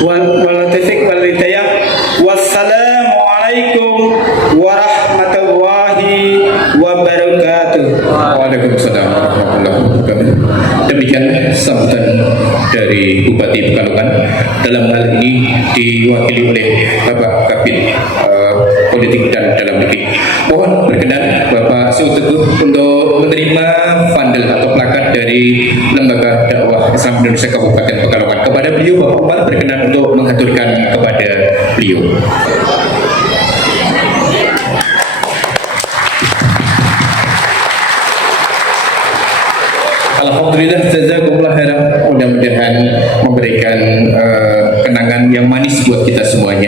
wal taufiq wal hidayah. Wassalamualaikum warahmatullahi wabarakatuh. Waalaikumsalam warahmatullahi wabarakatuh. Demikian sambutan dari Bupati Pekalongan, dalam hal ini diwakili oleh Bapak Kabid Politik dan Dalam Negeri. Mohon berkenan Bapak Suhu Teguh untuk menerima vandel atau plakat dari Lembaga Dakwah Islam Indonesia Kabupaten Pekalongan. Kepada beliau, Bapak Umar berkenan untuk mengaturkan kepada beliau. Alhamdulillah, jazakumullah khairan. Mudah-mudahan memberikan kenangan yang manis buat kita semuanya.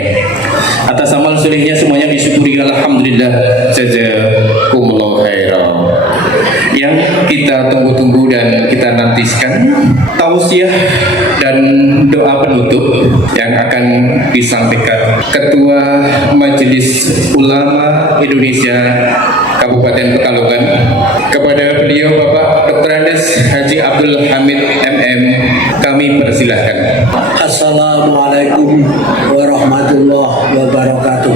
Atas amal solehnya semuanya disyukuri. Alhamdulillah, jazakumullah khairan. Yang kita tunggu-tunggu dan kita nantikan tausiah dan doa penutup yang akan disampaikan Ketua Majelis Ulama Indonesia Kabupaten Pekalongan. Kepada beliau Bapak Dr. Andes Haji Abdul Hamid MM, kami persilahkan. Assalamualaikum warahmatullahi wabarakatuh.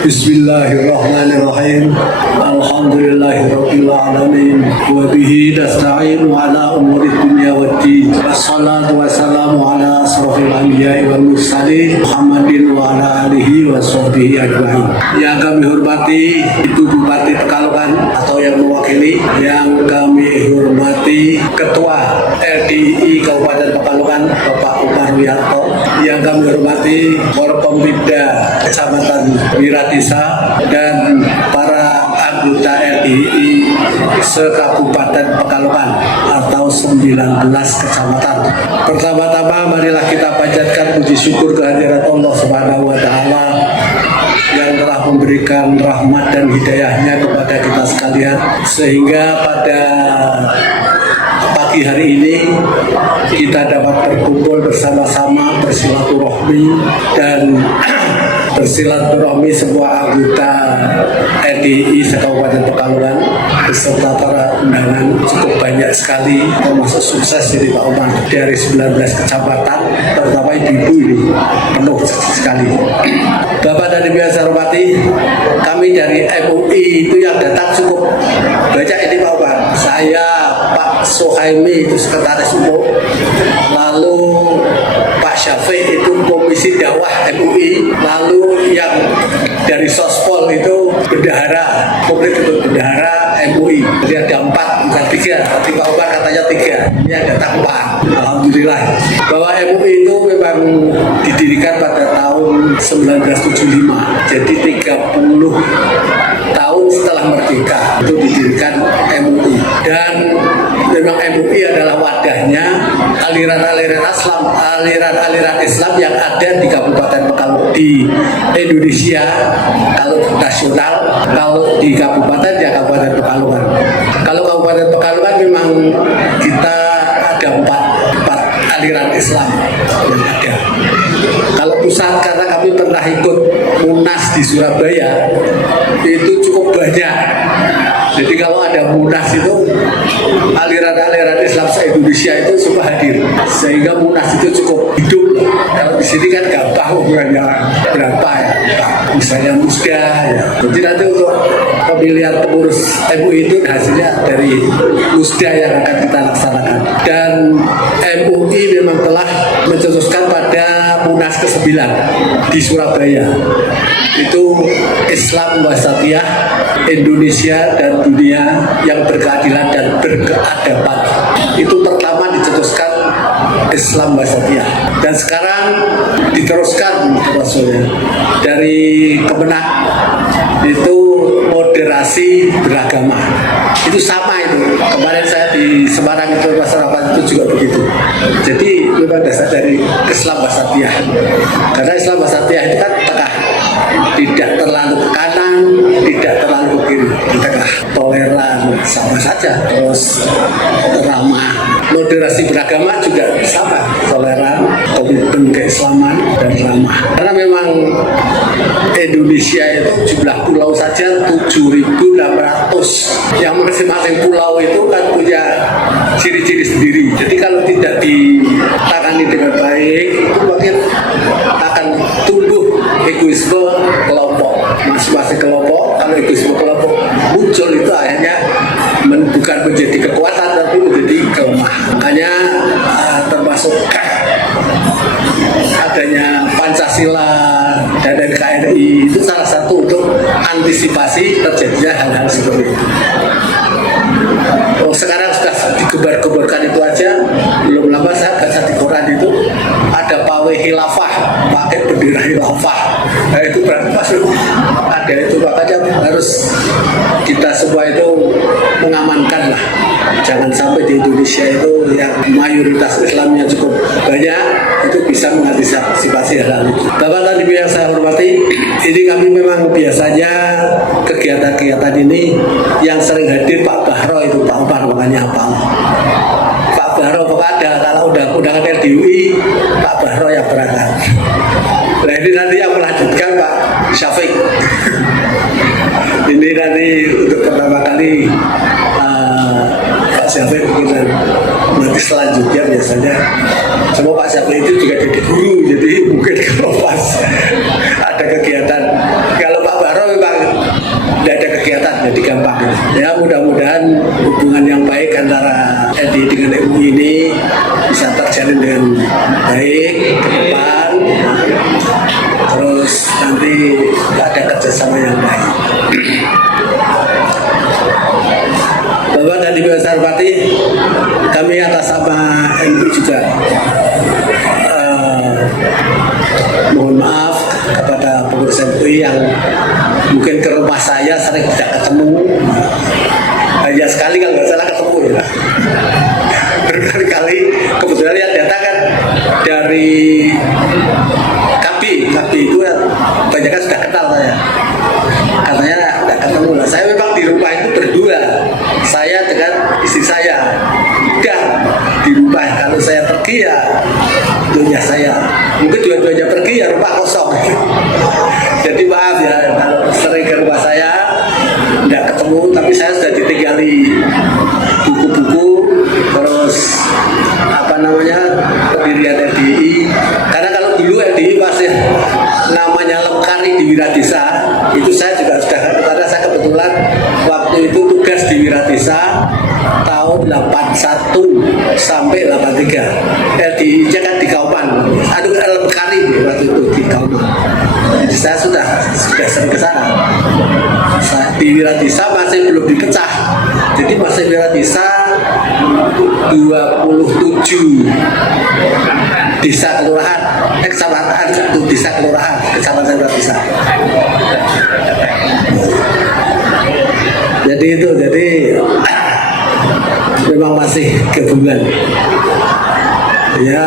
Bismillahirrahmanirrahim. Alhamdulillahirabbil alamin wa bihi nasta'inu ala umuri dunya waddin. Wassalatu wassalamu ala asrofil anbiya'i wal mursalin Muhammadin wa ala alihi wa sahbihi ajma'in. Yang kami hormati itu Bupati Pekalongan atau yang mewakili, yang kami hormati Ketua LDII Kabupaten Pekalongan Bapak Umar Wiyanto, yang kami hormati Forkompimda Kecamatan Wiradesa dan para anggota LDII se-Kabupaten Pekalongan atau 19 kecamatan. Pertama-tama marilah kita panjatkan puji syukur kehadirat Allah Subhanahu wa taala yang telah memberikan rahmat dan hidayahnya kepada kita sekalian, sehingga pada pagi hari ini kita dapat berkumpul bersama-sama bersilaturahmi dan bersilaturahmi semua anggota LDII se-Kabupaten Pekalongan beserta para undangan cukup banyak sekali, termasuk sukses dari Pak Umar dari 19 kecamatan, terutama ibu-ibu ini penuh sekali. Bapak dan Ibu yang saya hormati, kami dari MUI itu yang datang cukup banyak ini Pak Umar. Saya, Pak Sohaimi itu sekretaris umum, lalu Pak Syafiq itu komisi dakwah MUI, lalu yang dari Sospol itu bendahara, publik itu bendahara MUI. Jadi ada 4 bukan 3, tapi Pak Umar katanya 3, ini ada 4. Alhamdulillah bahwa MUI itu memang didirikan pada tahun 1975, jadi 30 tahun setelah merdeka itu didirikan MUI, dan memang MUI adalah wadahnya aliran-aliran Islam yang ada di Kabupaten Pekalongan, di Indonesia. Kalau nasional, kalau di kabupaten ya Kabupaten Pekalongan. Kalau Kabupaten Pekalongan memang kita ada 4 aliran Islam yang ada. Kalau pusat, karena kami pernah ikut Munas di Surabaya, itu cukup banyak. Jadi kalau ada Munas itu aliran-aliran Islam se-Indonesia itu suka hadir, sehingga Munas itu cukup hidup. Kalau di sini kan gampang ukurannya berapa ya, misalnya Musda ya. Jadi nanti untuk pemilihan pengurus MUI itu hasilnya dari Musda yang akan kita laksanakan. Dan MUI memang telah mencetuskan pada Munas ke-9 di Surabaya itu Islam Wasatiyah, Indonesia dan dunia yang berkeadilan dan berkeadaban. Itu pertama dicetuskan Islam Wasatiyah, dan sekarang diteruskan maksudnya dari Kemenak itu moderasi beragama. Itu sama itu. Kemarin saya di Semarang itu masyarakat itu juga begitu. Jadi memang dasar dari Islam Wasatiyah. Karena Islam Wasatiyah itu kan tengah, tidak terlalu ke kanan, tidak terlalu ke kiri, di tengah, toleran, sama saja, terus ramah. Moderasi beragama juga sama, toleran, komitmen keislaman dan ramah. Karena memang Indonesia itu jumlah pulau saja 7.600. Yang masing-masing pulau itu kan punya ciri-ciri sendiri. Jadi kalau tidak ditangani dengan baik, itu mungkin akan tumbuh egoisme kelompok. Masing-masing kelompok, kalau egoisme kelompok muncul itu akhirnya bukan menjadi kekuatan tapi menjadi kelemahan. Makanya termasuk adanya Pancasila dan NKRI itu salah satu untuk antisipasi terjadinya hal-hal seperti itu. Oh, sekarang sudah digebar-gebarkan itu aja. Belum lama saya baca di koran itu ada pawai khilafah pakai bendera khilafah. Nah, itu berarti masuk ada itu, makanya harus kita semua itu mengamankan lah. Jangan sampai di Indonesia itu yang mayoritas Islamnya cukup banyak itu bisa mengantisipasi hal itu. Bapak dan Ibu yang saya hormati, ini kami memang biasanya kegiatan-kegiatan ini yang sering hadir Pak Bahro itu, Pak Umar makanya Pak Bahro ada, kalau undangan LDUI Pak Bahro yang berangkat. Nah ini nanti yang melanjutkan Pak Syafiq. Ini nanti untuk pertama kali Pak Syafiq mungkin nanti selanjutnya biasanya semua Pak Syafiq itu juga jadi guru, jadi mungkin kalau pas ada kegiatan, kalau Pak Bahro memang tidak ada kegiatan jadi gampang ya. Mudah-mudahan hubungan yang baik antara LDI dengan MUI ini bisa terjalin dengan baik ke depan, terus nanti ada kerjasama yang baik. Bapak dan Ibu yang saya hormati, kami atas nama MUI juga mohon maaf kepada pengurus MUI yang mungkin ke rumah saya sering tidak ketemu. Hanya sekali kalau nggak salah ketemu ya. Berkali-kali kebetulan yang datang kan dari KABI itu ya, banyak kan sudah kenal saya. Katanya nggak ketemu lah. Saya memang di rumah itu berdua, saya dengan istri saya. Udah di rumah, kalau saya pergi ya dunia saya. Mungkin dua-duanya pergi ya rumah kosong. Jadi maaf ya kalau sering ke rumah saya nggak ketemu, tapi saya sudah ditinggali buku-buku, terus pendirian LDI. Karena kalau dulu LDI masih namanya Lemkari di Wiradesa, itu saya juga sudah, karena saya kebetulan waktu itu tugas di Wiradesa tahun 81 sampai 83. LDI-nya kan di Kauman, Lemkari waktu itu di Kauman. Jadi saya sudah sering ke sana. Di Wiradesa masih belum dipecah, jadi masih Wiradesa 27 desa kelurahan, kecamatan, desa kelurahan, kecamatan Wiradesa. Jadi itu, jadi memang masih gabungan. Ya,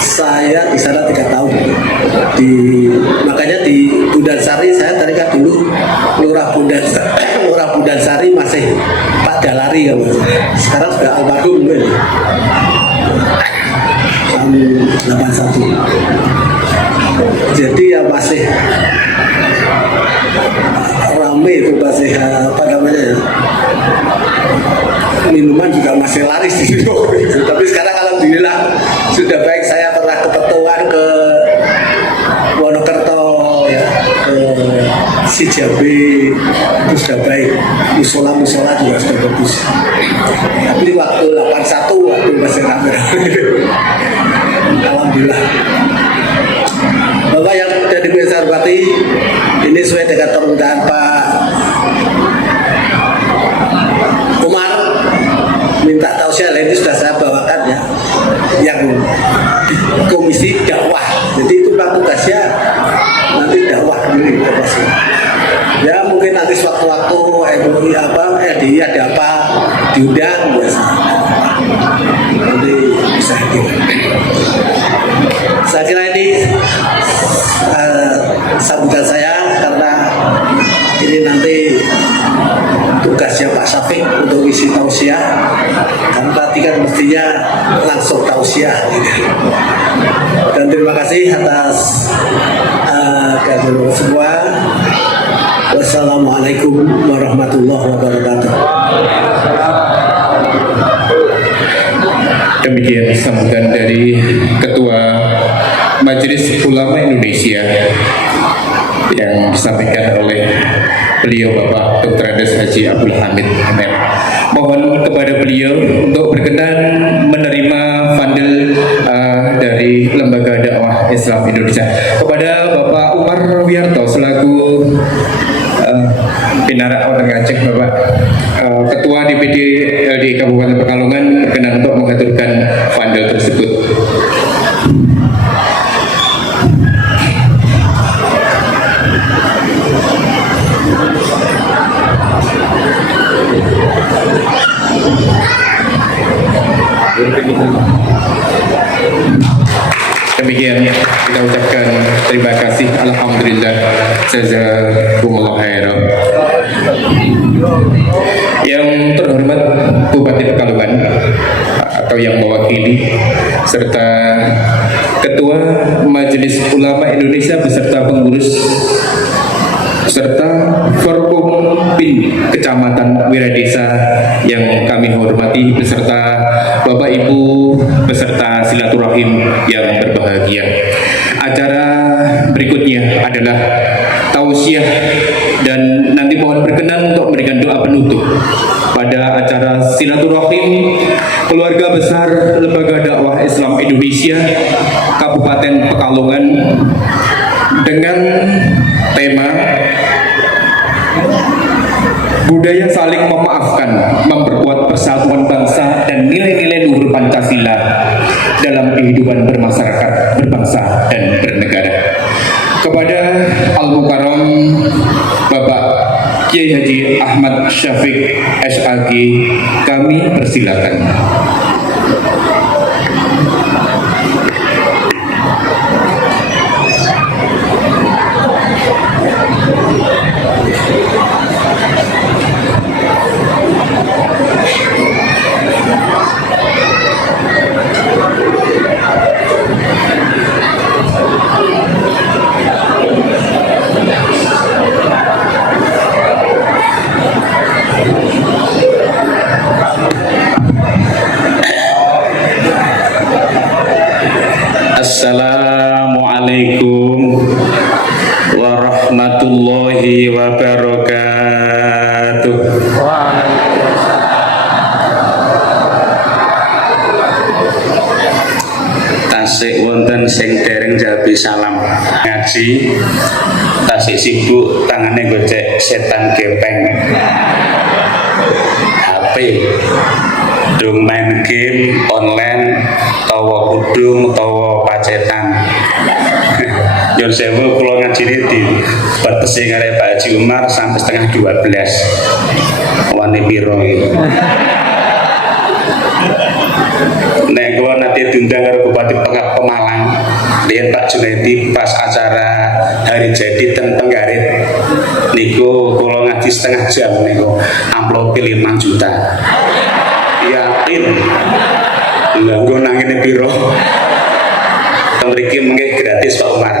saya di sana 3 tahun. Makanya di Bundansari saya tadikan dulu Lurah Bundansari masih Pak Dalari kan. Sekarang sudah almarhum kan. Tahun 81. Jadi ya masih rame itu masih apa namanya ya, minuman juga masih laris di situ. Tapi sekarang alhamdulillah sudah baik. Saya pernah kepetuan ke Wonokerto ya, ke Sijabe itu sudah baik. Musola juga sudah bagus. Tapi waktu 81 waktu masih rame-rame. Alhamdulillah. Bapak yang jadi saya hormati, ini sesuai dengan permintaan Pak Umar, minta tausiah ini sudah saya bawakan ya, yang komisi dakwah. Jadi itu Pak tugasnya nanti dakwah dulu ya, mungkin nanti suatu-waktu MUI RDI ada apa diundang biasa, nanti bisa hadir. Saya kira ini sambutan saya, karena ini nanti tugasnya Pak Syafiq untuk isi tausiah, kan tadi kan mestinya langsung tausiah gitu. Dan terima kasih atas kehadiran semua. Wassalamualaikum warahmatullahi wabarakatuh. Demikian sambutan dari Ketua Majelis Ulama Indonesia yang disampaikan oleh beliau Bapak Dr. Andes Haji Abdul Hamid MR. Mohon kepada beliau untuk berkenan menerima fundel dari Lembaga Dakwah Islam Indonesia. Kepada Bapak Umar Wiarto selaku Pinara Orang Aceh, Bapak Ketua DPD LDI Kabupaten Pekalongan berkenan untuk mengaturkan fundel tersebut. Demikian kita ucapkan terima kasih, alhamdulillah, jazakumullah khairan. Yang terhormat Bupati Pekalongan atau yang mewakili serta Ketua Majelis Ulama Indonesia beserta pengurus serta Forkompin Kecamatan Wiradesa yang kami hormati beserta Bapak Ibu beserta silaturahim yang berbahagia. Acara berikutnya adalah tausiah dan nanti mohon berkenan untuk memberikan doa penutup pada acara silaturahim keluarga besar Lembaga Dakwah Islam Indonesia Kabupaten Pekalongan dengan tema budaya saling memaafkan, memperkuat persatuan bangsa dan nilai-nilai luhur Pancasila dalam kehidupan bermasyarakat, berbangsa dan bernegara. Kepada Al-Mukarram Bapak Kiai Haji Ahmad Syafiq SAG kami persilakan. Assalamualaikum warahmatullahi wabarakatuh. Tasik wonten sing dereng jabi salam ngaji, tasik sibuk tangane gocek setan gepeng HP, dung main game online, tawa kudung, tawa pacetan. Yon sewu kula ngajine di batese ngarep Pak Haji Umar sampai setengah 12. Wani piro iki? Nek kula nanti diundang karo Bupati Pemalang, lihat Pak Junaidi pas acara hari jadi ten Penggarit niku kula ngaji setengah jam niku amplop 5 juta. Yakin lha nggo nangine piro? Mriki mengke gratis Pak Umar.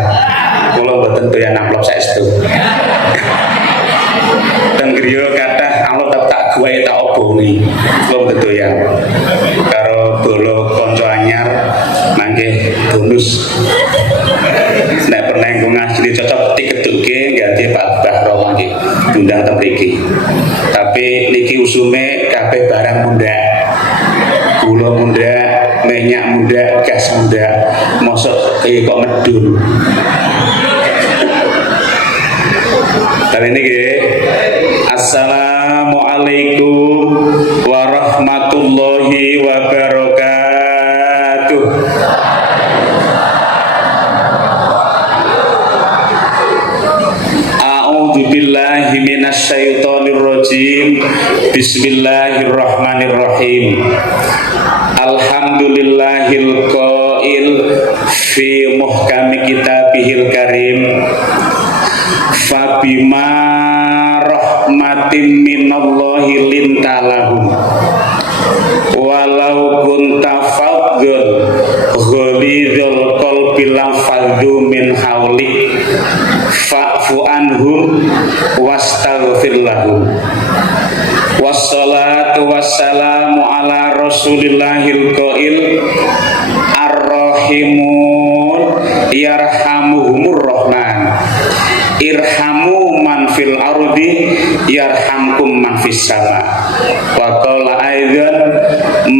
Kula mboten doyan amplop saestu. beliau kata Allah tak gue tak obongi lo kedoyan karo bolo konco anyar mangke bonus nek pernah nggo ngaji cocok dikeduke ganti Pak Bahro mangke diundang teng mriki tapi niki usume kabeh barang muda gula muda minyak muda gas muda mosok kaya kok medun kali ini Assalamualaikum warahmatullahi wabarakatuh. A'udzu billahi minasyaitonir rajim. Bismillahirrahmanirrahim. Alhamdulillahil qail fi muhkami kitabihil karim. Fabima rahmatin minallahi lintalahum walau kunta fadhul ghalidhul qalbi lam fadhu min haulik fa'fu anhum wastaghfir lahum wassalatu wassalamu ala rasulillahil qail ar-rahimun yarhamuhumur rahman irhamu man fil ardi yarhamkum man fis sama wa qala aidan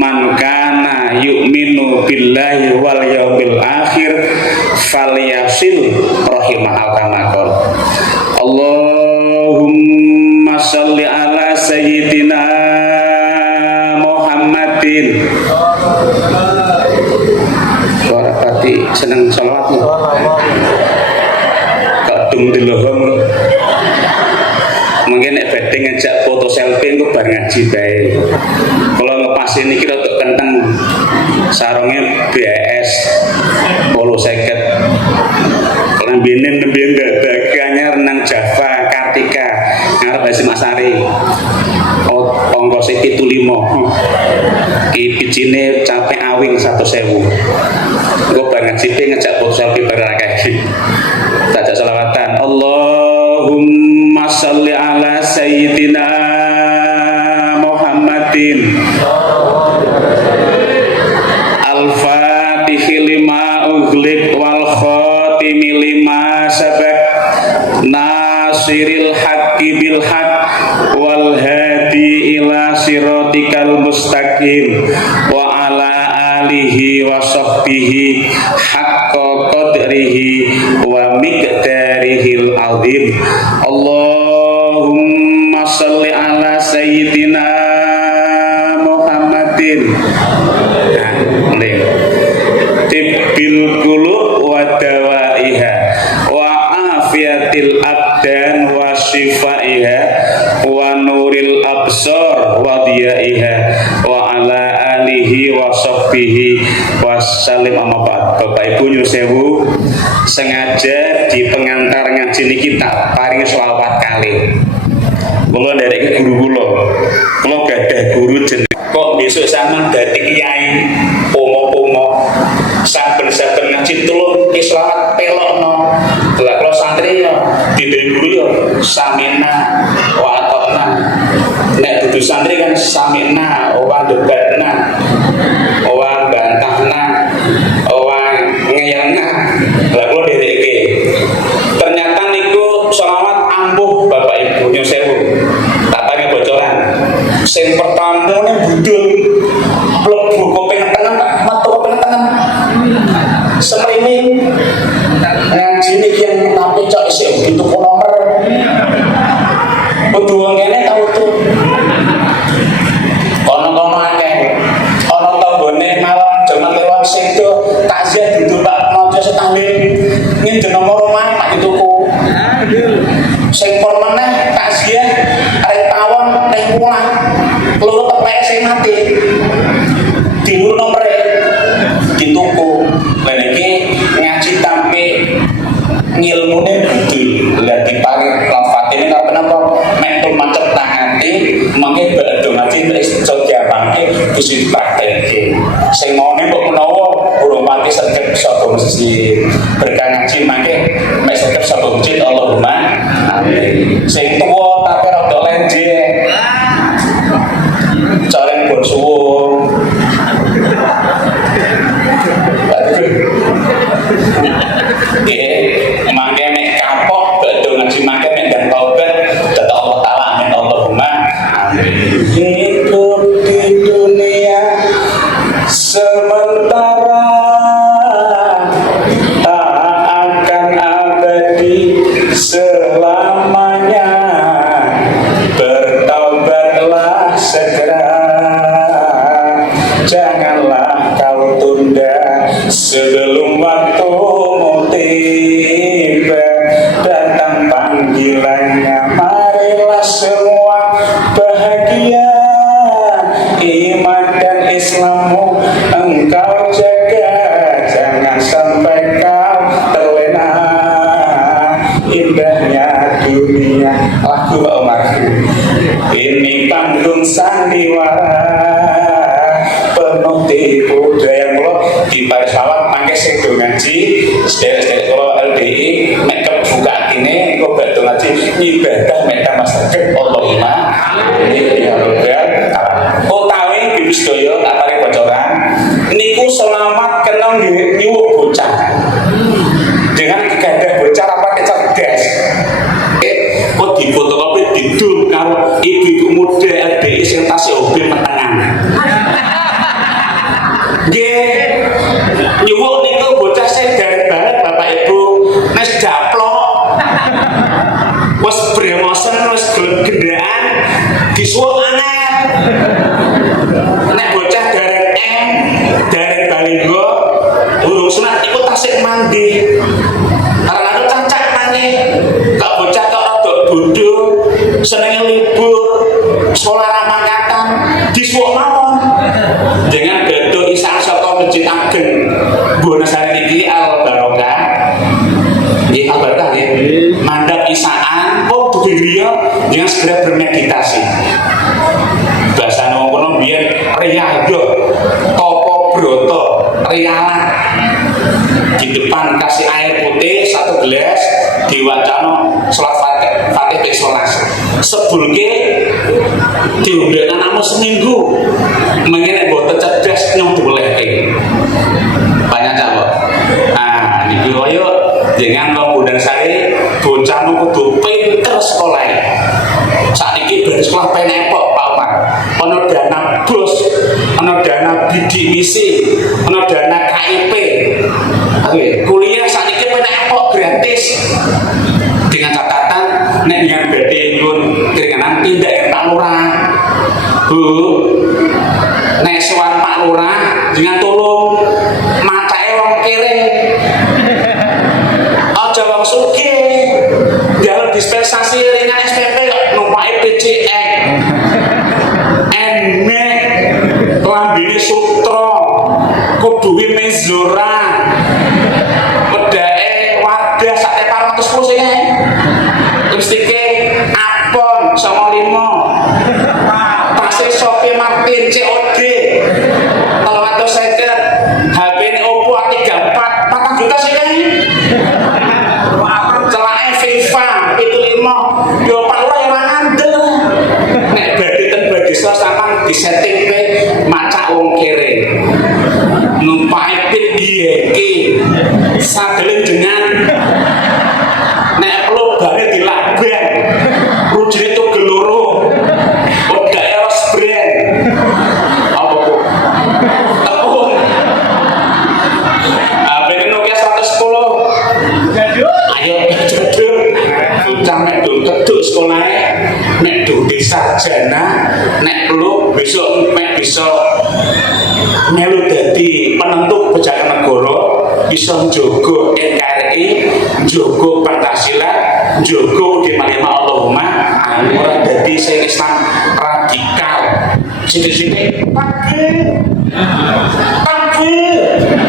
man kana yu'minu billahi wal yaumil akhir falyasil rahimah kama qala Allahumma shalli ala sayyidina Muhammadin warahmati seneng sholawatmu dilohong mungkin badhe ngajak foto selfie engko bar ngaji bae kalau ngepas ini kira untuk kenteng sarungnya BS polo 50 lambene nembe dadagannya renang Java Kartika ngarep Hasim Asari ongkose 75 ki bijine capek awing 100.000 engko bar ngaji bae ngajak foto selfie bareng akeh tajak selawatan Allahumma sholli ala sayyidina Muhammadin al-fatihi lima ughliq wal khatimi lima sabaq nasiril haqqi bil haqq wal hadi ila siratikal mustaqim wa ala alihi wa sahbihi haqqa qadrihi wa miqdarihil azim Allahumma sholli ala sayyidina Muhammadin tibbil qulub wa dawaiha wa afiyatil abdan wa shifaiha wa nuril absar wa diyaiha wa ala alihi wa sahbihi wassalim amma ba'd. Bapak Ibu nyuwun sewu sengaja di pengantar ngaji niki tak paringi selawat kali. Kula ndereke guru kula gadah guru jeneng kok besok sampean dadi kiai pomo-pomo saben-saben ngaji tulung ki selawat pelokno. Lah kula santri ya didiri guru ya samina wa atotna. Nek dudu santri kan samina wa debatna wa bantahna wa ngeyangna. Lah kula dhereke ternyata niku selawat ampuh Bapak Ibu nyuwun sewu tak paringi bocoran sing pertama ne budul mlebu kuping tengah metu kuping tengah semrene ngaji niki yang tapi cok isih gitu nomor kudu ngene tau tuh kono-kono akeh ana tanggane malam jaman lewat sing do takziah dudu Pak maca setahun ngene nomor omah Pak dituku sing pon meneh takziah arek tawon ning pulang loro tepek sing mati diurut nomere dituku lha niki ngaji tampe ngilmune budul lah diparing lafate nek napa mek to macet ati mangke badhe ngaji nek iso diapake bisa dipraktekke sing maune kok menawa burung mati sedhep sapa mesti berkah ngaji mangke mek sedhep sapa masjid Allahumma amin sing tuwa tapi rada lenje sementara tak akan abadi selamanya. Bertaubatlah segera, janganlah kau tunda sebelum waktumu tiba. Datang panggilannya, marilah semua bahagia. Iman dan Islammu engkau jaga, jangan sampai kau terlena. Indahnya dunia, lagu Pak Umar. Ini panggung sandiwara penuh tipu daya. Kula di Parisawat mangke sing do ngaji sederek-sederek kula LDI mek kebuka atine engko badhe ngaji ibadah mek masyarakat Allahumma ya rabbal utawi Bibi sedaya tak paring bocoran niku selamat kenal nyuwuk bocah dengan kegadah bocah apa kecerdas. Kok difotokopi didul karo ibu-ibu muda LDI sing tasih hobi metengan. Nggih, nyuwuk niku bocah sing derek banget Bapak Ibu, wis daplok. Wis bremosen, wis gendaan, disuwuk angel. Nek bocah derek derek balinggo, urung sunat iku tasik mandi. Karena aku cancak maneh. Kok bocah kok rada bodho, senenge libur, sekolah ramangkatan, disuwuk mawon. Dengan bedo isang saka Masjid Ageng Wonosari iki Al Barokah. Nggih Al Barokah nggih. Mandap isaan kok dugi griya dengan segera bermeditasi. Bahasa kono biyen riyado, topo broto, riyalan. Di depan kasih air putih 1 gelas diwacana salat Fatih ping 11. Sebulke diombe anakmu seminggu. Mengenai boten cerdas nyong doleke. Banyak apa? Ah, niki koyo dengan Lombudan Sari bocahmu kudu pinter sekolah. Saiki ben sekolah penek kok Pak Umar. Ana dana bos, ana dana bidik misi, ana dana KIP. Oke, kuliah saiki penek kok gratis. Dengan catatan nek yang badhe nyuwun keringanan tindak yang Pak Lurah. Bu, nek sowan Pak Lurah dengan tolong matake wong kere. Aja wong sugih. Njaluk dispensasi ringan SPP kok numpake PCX. Enek lambene sutra, kuduwe mezora. Wedake wadah sak 410 sing ae. Lipstike Apon 95. Tasih Sophie Martin COD 350. HP ini Oppo A34 4 juta sih kan. Celake FIFA 75. Yo Pak Lurah yang ngandel. Nek badhe ten Bagesa sampean disetting pe macak wong kere. Numpake pit iki. Sadelen dengan nek perlu bare dilabeng. Rujine tuh geloro. Udah eros brand. Apa kok? Tepung. HP Nokia 110. Ayo jadul. Bocah nek do keduk sekolahe, nek do sarjana, nek perlu besok mek bisa melu dadi penentu kebijakan negara, bisa njogo NKRI, njogo Pancasila, njogo Udin Allahumma, ora dadi sing Islam radikal. Sini-sini takbir.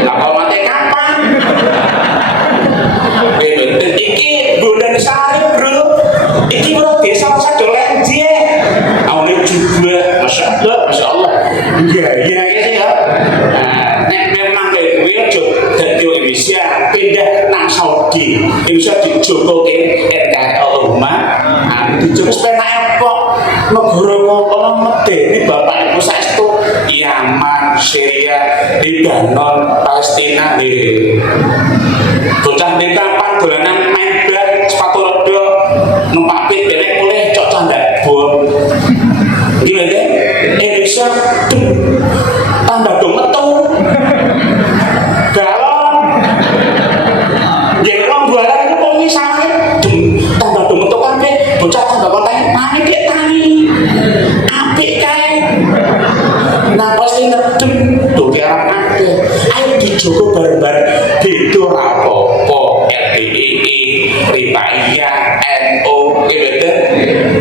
Lah kok mate kapan? Iki Bondan Sari, Bro. Iki bro desa sado lenje. Awake juga, Masya Allah. Iya gitu ya. Nek memang kowe aja dadi Indonesia pindah nang Saudi. Indonesia dijogoke NKRI Allahumma. Dijogo penak kok negara kono medeni Bapak Ibu saestu Yaman, Syria, Lebanon, Palestina nggih. Bocah ning kapan dolanan main bal sepatu roda numpak pit belek mulih cok candak bon. Iki lho Indonesia tambah do metu diarap kabeh. Ayo dijogo bareng-bareng. Beda ora apa-apa. LDII, Rifaiyah, NU, gitu.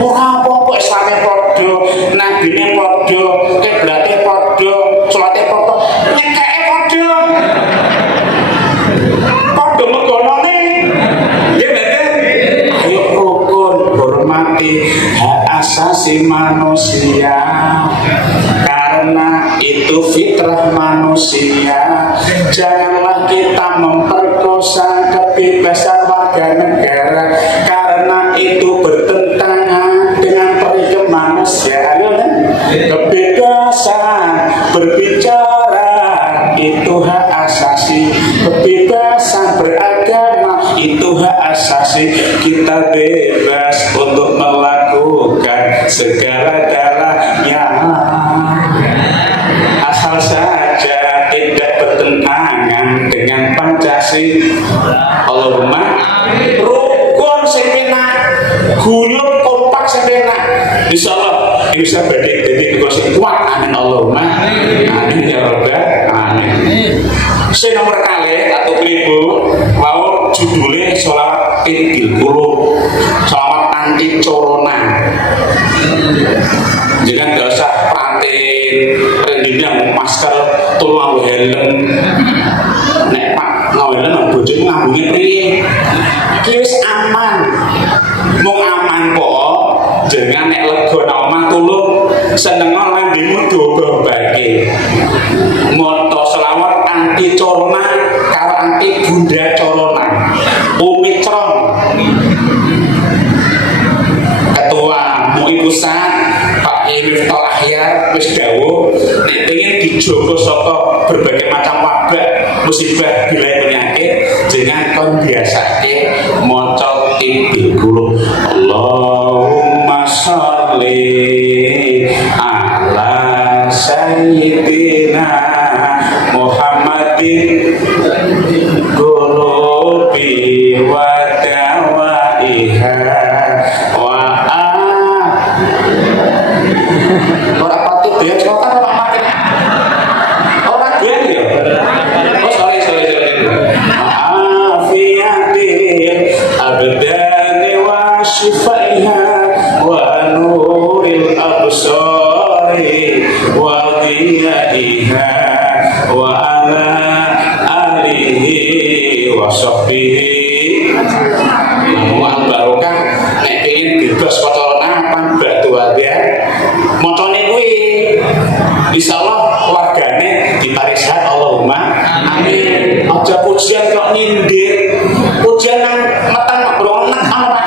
Ora apa-apa Islame padha, nabine padha, kiblate padha, salate padha, nyekeke padha. Padha megonone. Gitu. Ayo rukun hormati hak asasi manusia. Karena itu fitrah manusia. Janganlah kita memperkosa kebebasan warga negara, karena itu bertentangan dengan peri kemanusiaan. Kebebasan berbicara itu hak asasi, kebebasan beragama itu hak asasi. Kita bebas untuk melakukan segala-galanya, asal saja tidak bertentangan dengan Pancasila. Allahumma rukun sepenak, guyub kompak sepenak. Insyaallah Indonesia berdiri kekuasaan kuat. Amin Allahumma amin ya rabbal alamin. Saya nomor kali atau ribu mau judulnya sholawat bil qulub, sholawat anti corona. Jangan gak usah paten rendine masker tolong helm. Nek Pak helm bojomu ngambunge priye? Iki wis aman. Mung aman kok. Jangan nek lega omah tulung seneng lambemu dobake. Moto selawat anti corona karo anti bunda corona. Omikron. Ketua MUI Pusat Pak Miftahul Ahyar wis dawuh nek pengen dijogo saka berbagai macam wabah musibah bilai penyakit jangan kon biasake maca bil qulub. Allahumma sholli ala sayyidina Muhammadin qulubi wa dawaiha wa ora patut ya celokan ora makin ora gen ya. Oh sorry afiyati abdani wa shifaiha wa nuril absari wa diyaiha wa ala alihi wa sahbihi wa barokah. Nek pengen bebas corona apa batu aja mocone kuwi insyaallah wargane diparisat. Allahumma amin. Aja pujian kok nyindir, pujian nang metan bronek apa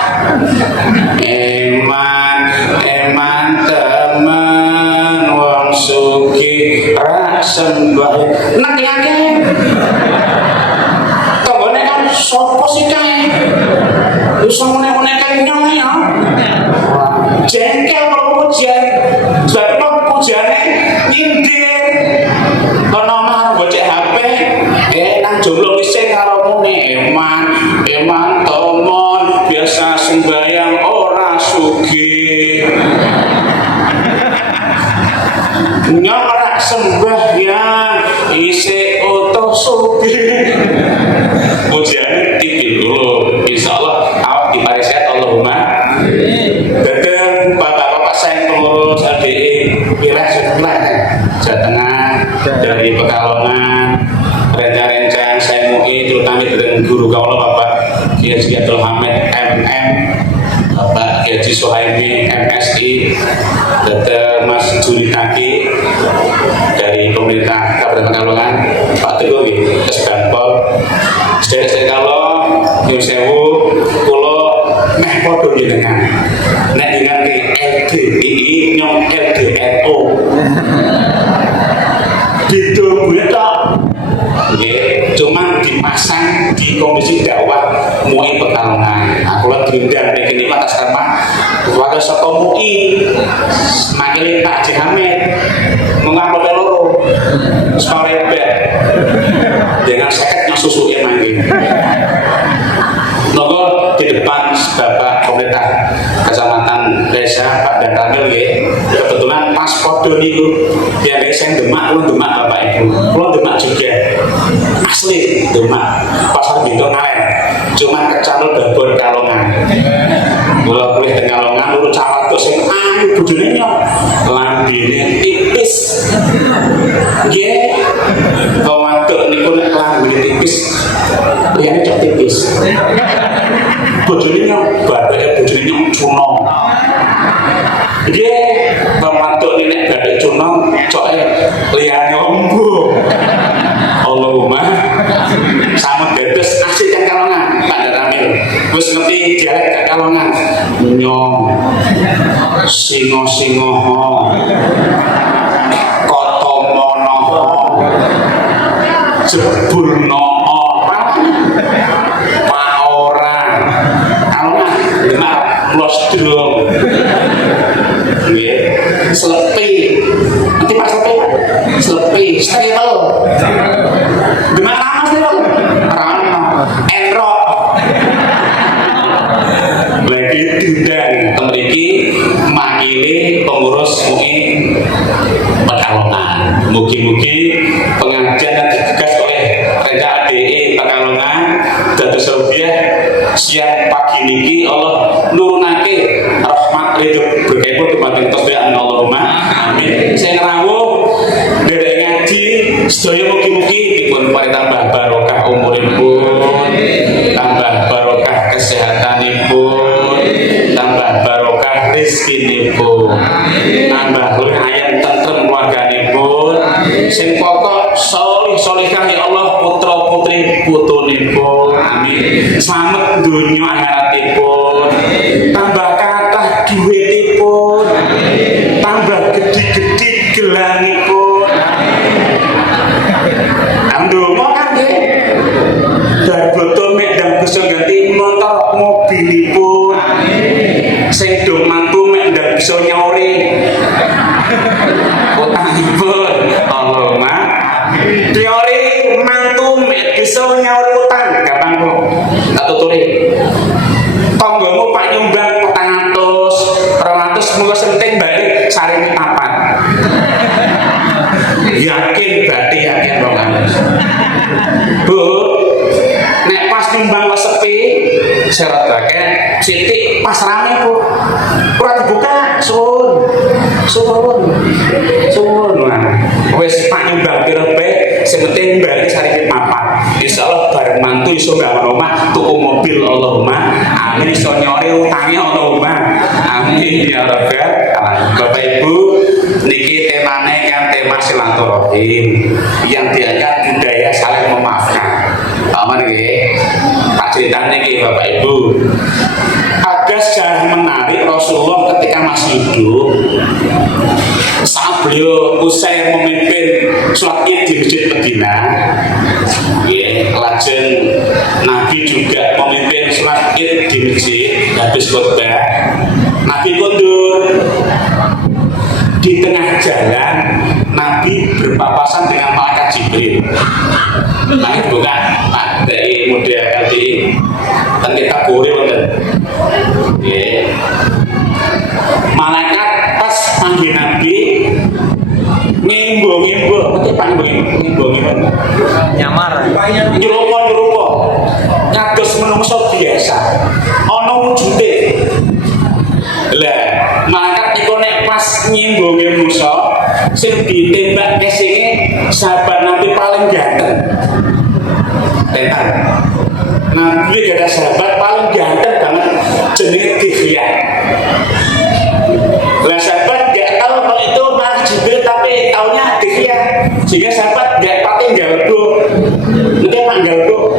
eman temen wong sugih ra sembah nek ngake tanggane kan sapa sih kae iso mene-mene kae nyong ya jengkel karo pujian sebab pujiane nyindir kono mah bocah HP nang jomblo isih karo muni eman tomon biasa sembayang ora sugih nyong ora sembahyang isih utuh sugih. Pujian tinggi dulu insyaallah awak diparisat. Allahumma bapak-bapak saya pengurus LDI wilayah sebelah Jawa Tengah dari Pekalongan, rencang-rencang saya MUI terutama dengan guru kaula Bapak Kiai Abdul Hamid MM, Bapak Kiai Suhaimi MSI, Dr. Mas Juli Kaki dari pemerintah Kabupaten Pekalongan, Pak Teguh Esbanpol, sedherek kalau nyuwun sewu kula meh padha jenengan nek dengan LDI nyong LDNO beda kuwi tok nggih cuma dipasang di komisi dakwah MUI Pekalongan. Aku lagi diundang nek iki atas nama wakil saka MUI makile Pak Haji Hamid mengapa loro sore bet dengan seket yang susuke mangke. Nogo di depan Bapak Pemerintah Kecamatan Desa Pak dan Ramil ya. Kebetulan pas podo niku ya saya demak Bapak Ibu Kalau demak juga asli demak pasar Bintang Ngalen, cuma kecamatan Babon Kalongan. Kalau boleh Kalongan, urut camat tuh sing ayu bojone nyok, lambene tipis. Nggih, kawantuk niku nek lambene tipis, liyane cok tipis. Bojone nyok, badake bojone nyok cunong. Nggih, kawantuk nek badake cunong, coke liyane ombo. Allahumma sama bebas asli kan Kalongan Pak Daramil wis ngerti dialek Kalongan nyong singo kotomono jebulno pak orang Kalongan benar losdrong nggih slepi nanti Pak slepi stable demak nama stable rano enrok lagi diundang memiliki makili pengurus MUI Pekalongan. Mugi-mugi pengajian yang digagas oleh Reja ADE Pekalongan dados rupiah siang pagi niki Allah nurunake rahmat ridho berkebut dumateng tasbihan Allahumma amin. Saya rawuh derek ngaji sedaya mugi-mugi dipun paring tambah barokah umuripun, tambah barokah kesehatanipun, tambah barokah rezekinipun, tambah lumayan tentrem keluarganipun, sing pokok solih-solihah ya Allah putra putri putunipun, amin. Slamet dunya akhiratipun, tambah kathah duitipun, tambah gede-gede gelanipun. Andungo kan nggih. Darboto mek ndang bisa ganti motor mobilipun. Sing do mantu mek ndang bisa nyauri utangipun. Allahumma teori mantu mek bisa nyauri utang gampang kok. Tak tuturi. Tanggamu Pak nyumbang 400, 200 muga senting balik sarine papat. Yakin berarti yakin dong Bu, nek pas nyumbang pas sepi syarat bagian sitik pas rame Bu kurang dibuka suwun wes Pak nyumbang kira-kira sementing balik sarine papat insyaallah bareng mantu iso bangun omah tuku mobil Allahumma amin iso nyori utangnya Allahumma amin ya rabbal alamin. Bapak Ibu niki temane kan tema silaturahim yang diangkat budaya saling memaafkan. Aman nggih. Pak cerita niki Bapak Ibu. Ada sejarah menarik Rasulullah ketika masih hidup. Saat beliau usai memimpin sholat Id di Masjid Madinah. Lajeng Nabi juga memimpin sholat Id di masjid habis khotbah. Nabi kondur. Di tengah jalan Nabi berpapasan dengan malaikat Jibril. Nah, bukan Pak dari model LDI. Dan kita boleh wonten. Malaikat pas panggil Nabi ngimbo, nanti Pak ngimbo. Nyamar. Nyerupa. Ngadus menungso biasa. Ono wujude. Lah, malaikat iku nek pas nyimbunge Musa sing ditembak kesinge sahabat Nabi paling ganteng. Tentan. Nabi gak ada sahabat paling ganteng banget jenenge Dihya. Lah sahabat gak tahu kalau itu Mas Jibril tapi taunya Dihya. Sehingga sahabat gak pati galgo. Nanti Pak galgo.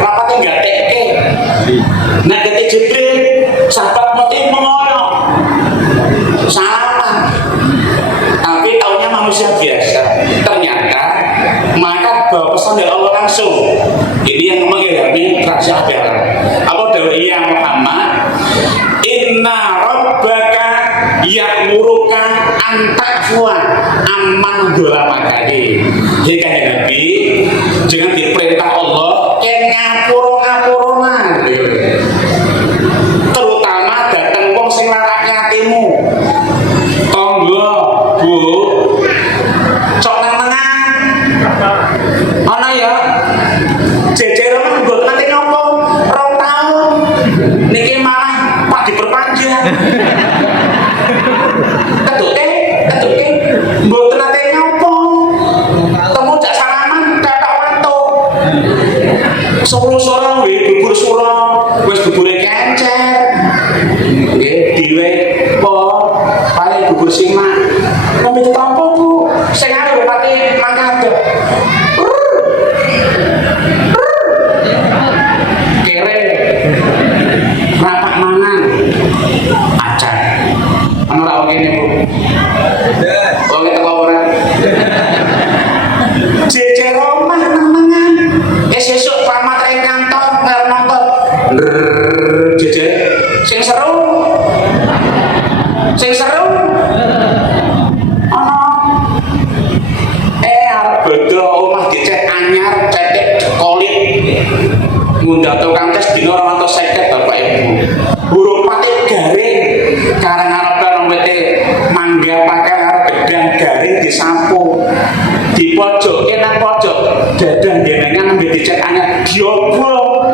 Rapati gak teke. Nah ketika Jibril sahabat mati mengoyo salaman tapi taunya manusia biasa. Ternyata maka bawa pesan dari Allah langsung. Ini yang mengilhami rahasia ajaran. Allah dari ya Muhammad inna rabbaka ya'muruka antakfua amman dolamakani. Jadi kan Nabi jangan diperintah Allah ngapura-ngapurunan terutama datang wong sing larak hatimu tonggo Bu Soro-soro bubur surong, wis bubure kencer. Nggih, diwe po paling bubur simak. Ngombe ditampa Bu, sing arep pati mangkat. Kere rapak mangan acar. Ana ora kene Bu. Oke teko ora. Jejer omah mangan. Sesuk pamat ring kantor ngarep nonton. Jejer sing seru. Sing seru. Ana arep bodho omah dicek anyar, cetek dekolit. Ngundang tukang tes dina 250 Bapak Ibu. Burung pati garing karang arep wete mangga pakai arep gedang garing disapu. Dipojoke nang pojok dadang jenengan nembe dicek anyar diobrol.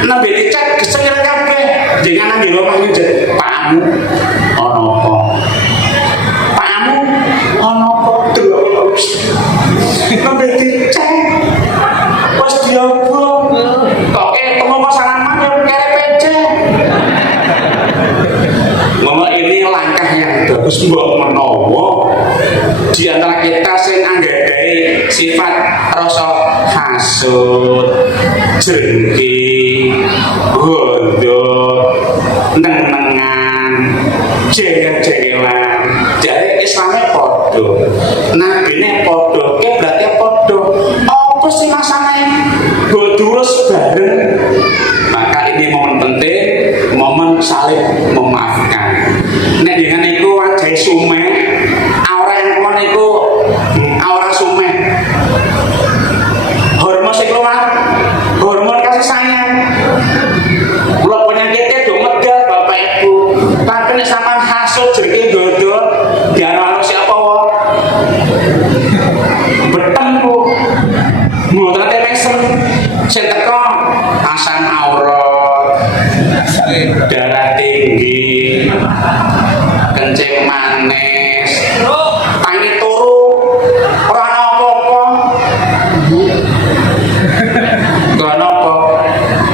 Nembe dicek gesengir kabeh. Jenengan nang omah njuk pakmu ana apa? Pakmu ana apa? Delok. Nembe dicek wis diobrol. Kok temu pasangan yo kere pece. Ngomong ini langkah yang bagus mbok menawa di antara kita sing anggadhahi sifat rasa hasud, jengki, gondo, nenengan, jengkel-jengkelan. Jare Islame padha, nabine padha, berarti padha. Apa sih masane? Bodurus bareng. Maka ini momen penting, momen saling memaafkan. Nek dengan iku wajahe sumeh, aura yang kon iku aura sumeh. Hormon sing keluar, hormon kasih sayang. Kula penyakitnya do medal Bapak Ibu. Tapi nek sampean hasud jengki dodo, diano siapa wae. Betem Bu. Mboten ate mesem. Sing teko asam aurat, darah tinggi, kencing manis, tangi turu, ora ana apa-apa. Ora apa.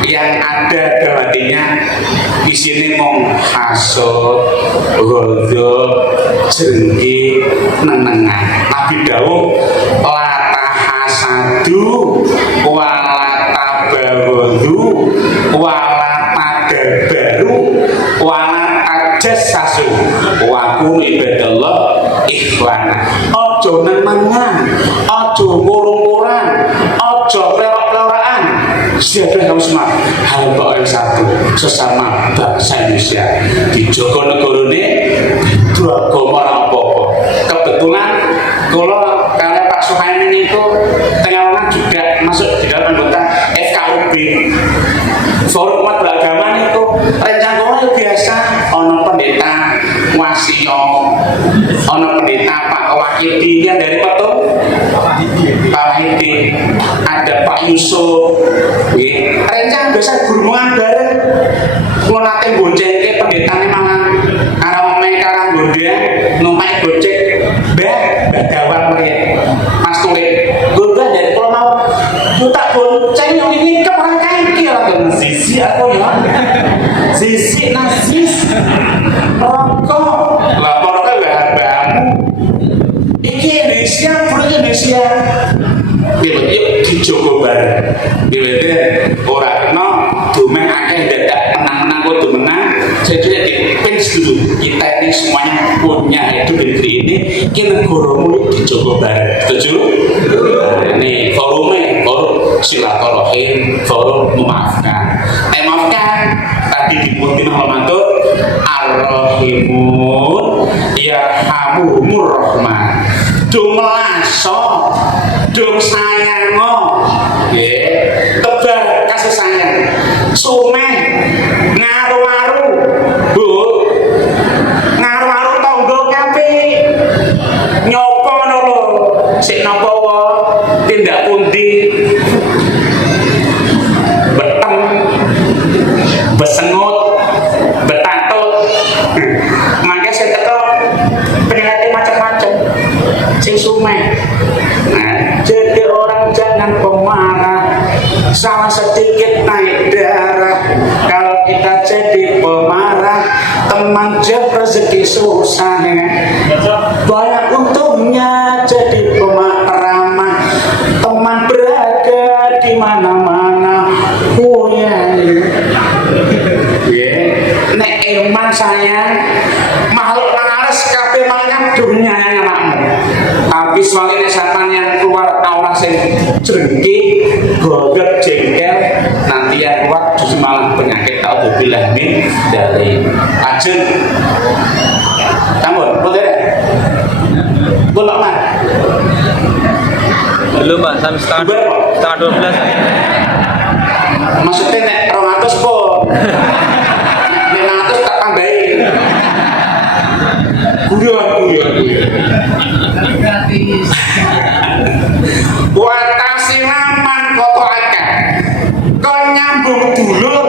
Yang ada dalam hatinya isine mung hasud, ghadab, jengki, nenengan. Nabi dawuh la tahasadu wala tabaghadu wala tadabaru wala tajassasu wa kunu ibadallah ikhwana. Aja nenengan, aja murung-murang, aja plorok-plorokan. Siapa yang semua hal yang satu sesama bangsa Indonesia dijogo negarane dua agama apa-apa. Kebetulan kalau Pak Suhaimin itu tengah juga masuk di dalam anggota FKUB Forum Umat Beragama itu rencana biasa ono pendeta Wasio, ono pendeta Pak Wahidi yang dari Petung Pak Wahidi, ada Pak Yusuf. Rencana biasa gurungan bareng kalau nanti bonceng ke pendeta ini malah karena mereka kan gondia numpai gocek Gawang melihat Mas Tulik gurungan dari kalau mau tak bonceng yang ini keperang kaki lah sisi aku ya sisi nasis rokok laporkan bahan-bahanmu ini Indonesia pulang Indonesia yuk dijogo bareng yuk orang no dumeng akeh dadak menang-menang kok menang saya juga dipins dulu kita ini semuanya punya hidup di negeri ini kita negaramu dijogo bareng setuju? Ini forum silaturahim, forum memaafkan. Maafkan tadi diputin Muhammad ar-rahimun yarhamur rahman. Dumelaso, dum sayango, tebar kasih sayang. Sumeh ngaru-ngaru, Bu, ngaru-ngaru tonggo kape, nyopo nolo, si nopo wo, tindak pundi, beteng, besengut, betantut, makanya saya tetap penyakit macam-macam. Sing sumeh. Nah, jadi orang jangan pemarah, salah sedikit naik darah. Kalau kita jadi pemarah, teman jauh rezeki susah ya. Banyak untungnya jadi pemarah, teman berada di mana-mana. Oh ya, nek iman sayang makhluk laras kabeh mangan dunia yang anakmu. Tapi soalnya sampean yang keluar aura sing jengki, goget, jengkel, nanti yang keluar justru malah penyakit auzubillah min dari ajeng. Namun, boleh? Boleh mah? Belum Pak, sampai setengah 12. Maksudnya nek 200 po 500 tak tambahin. Guyon. Watasi laman koto akeh kon nyambung dulur.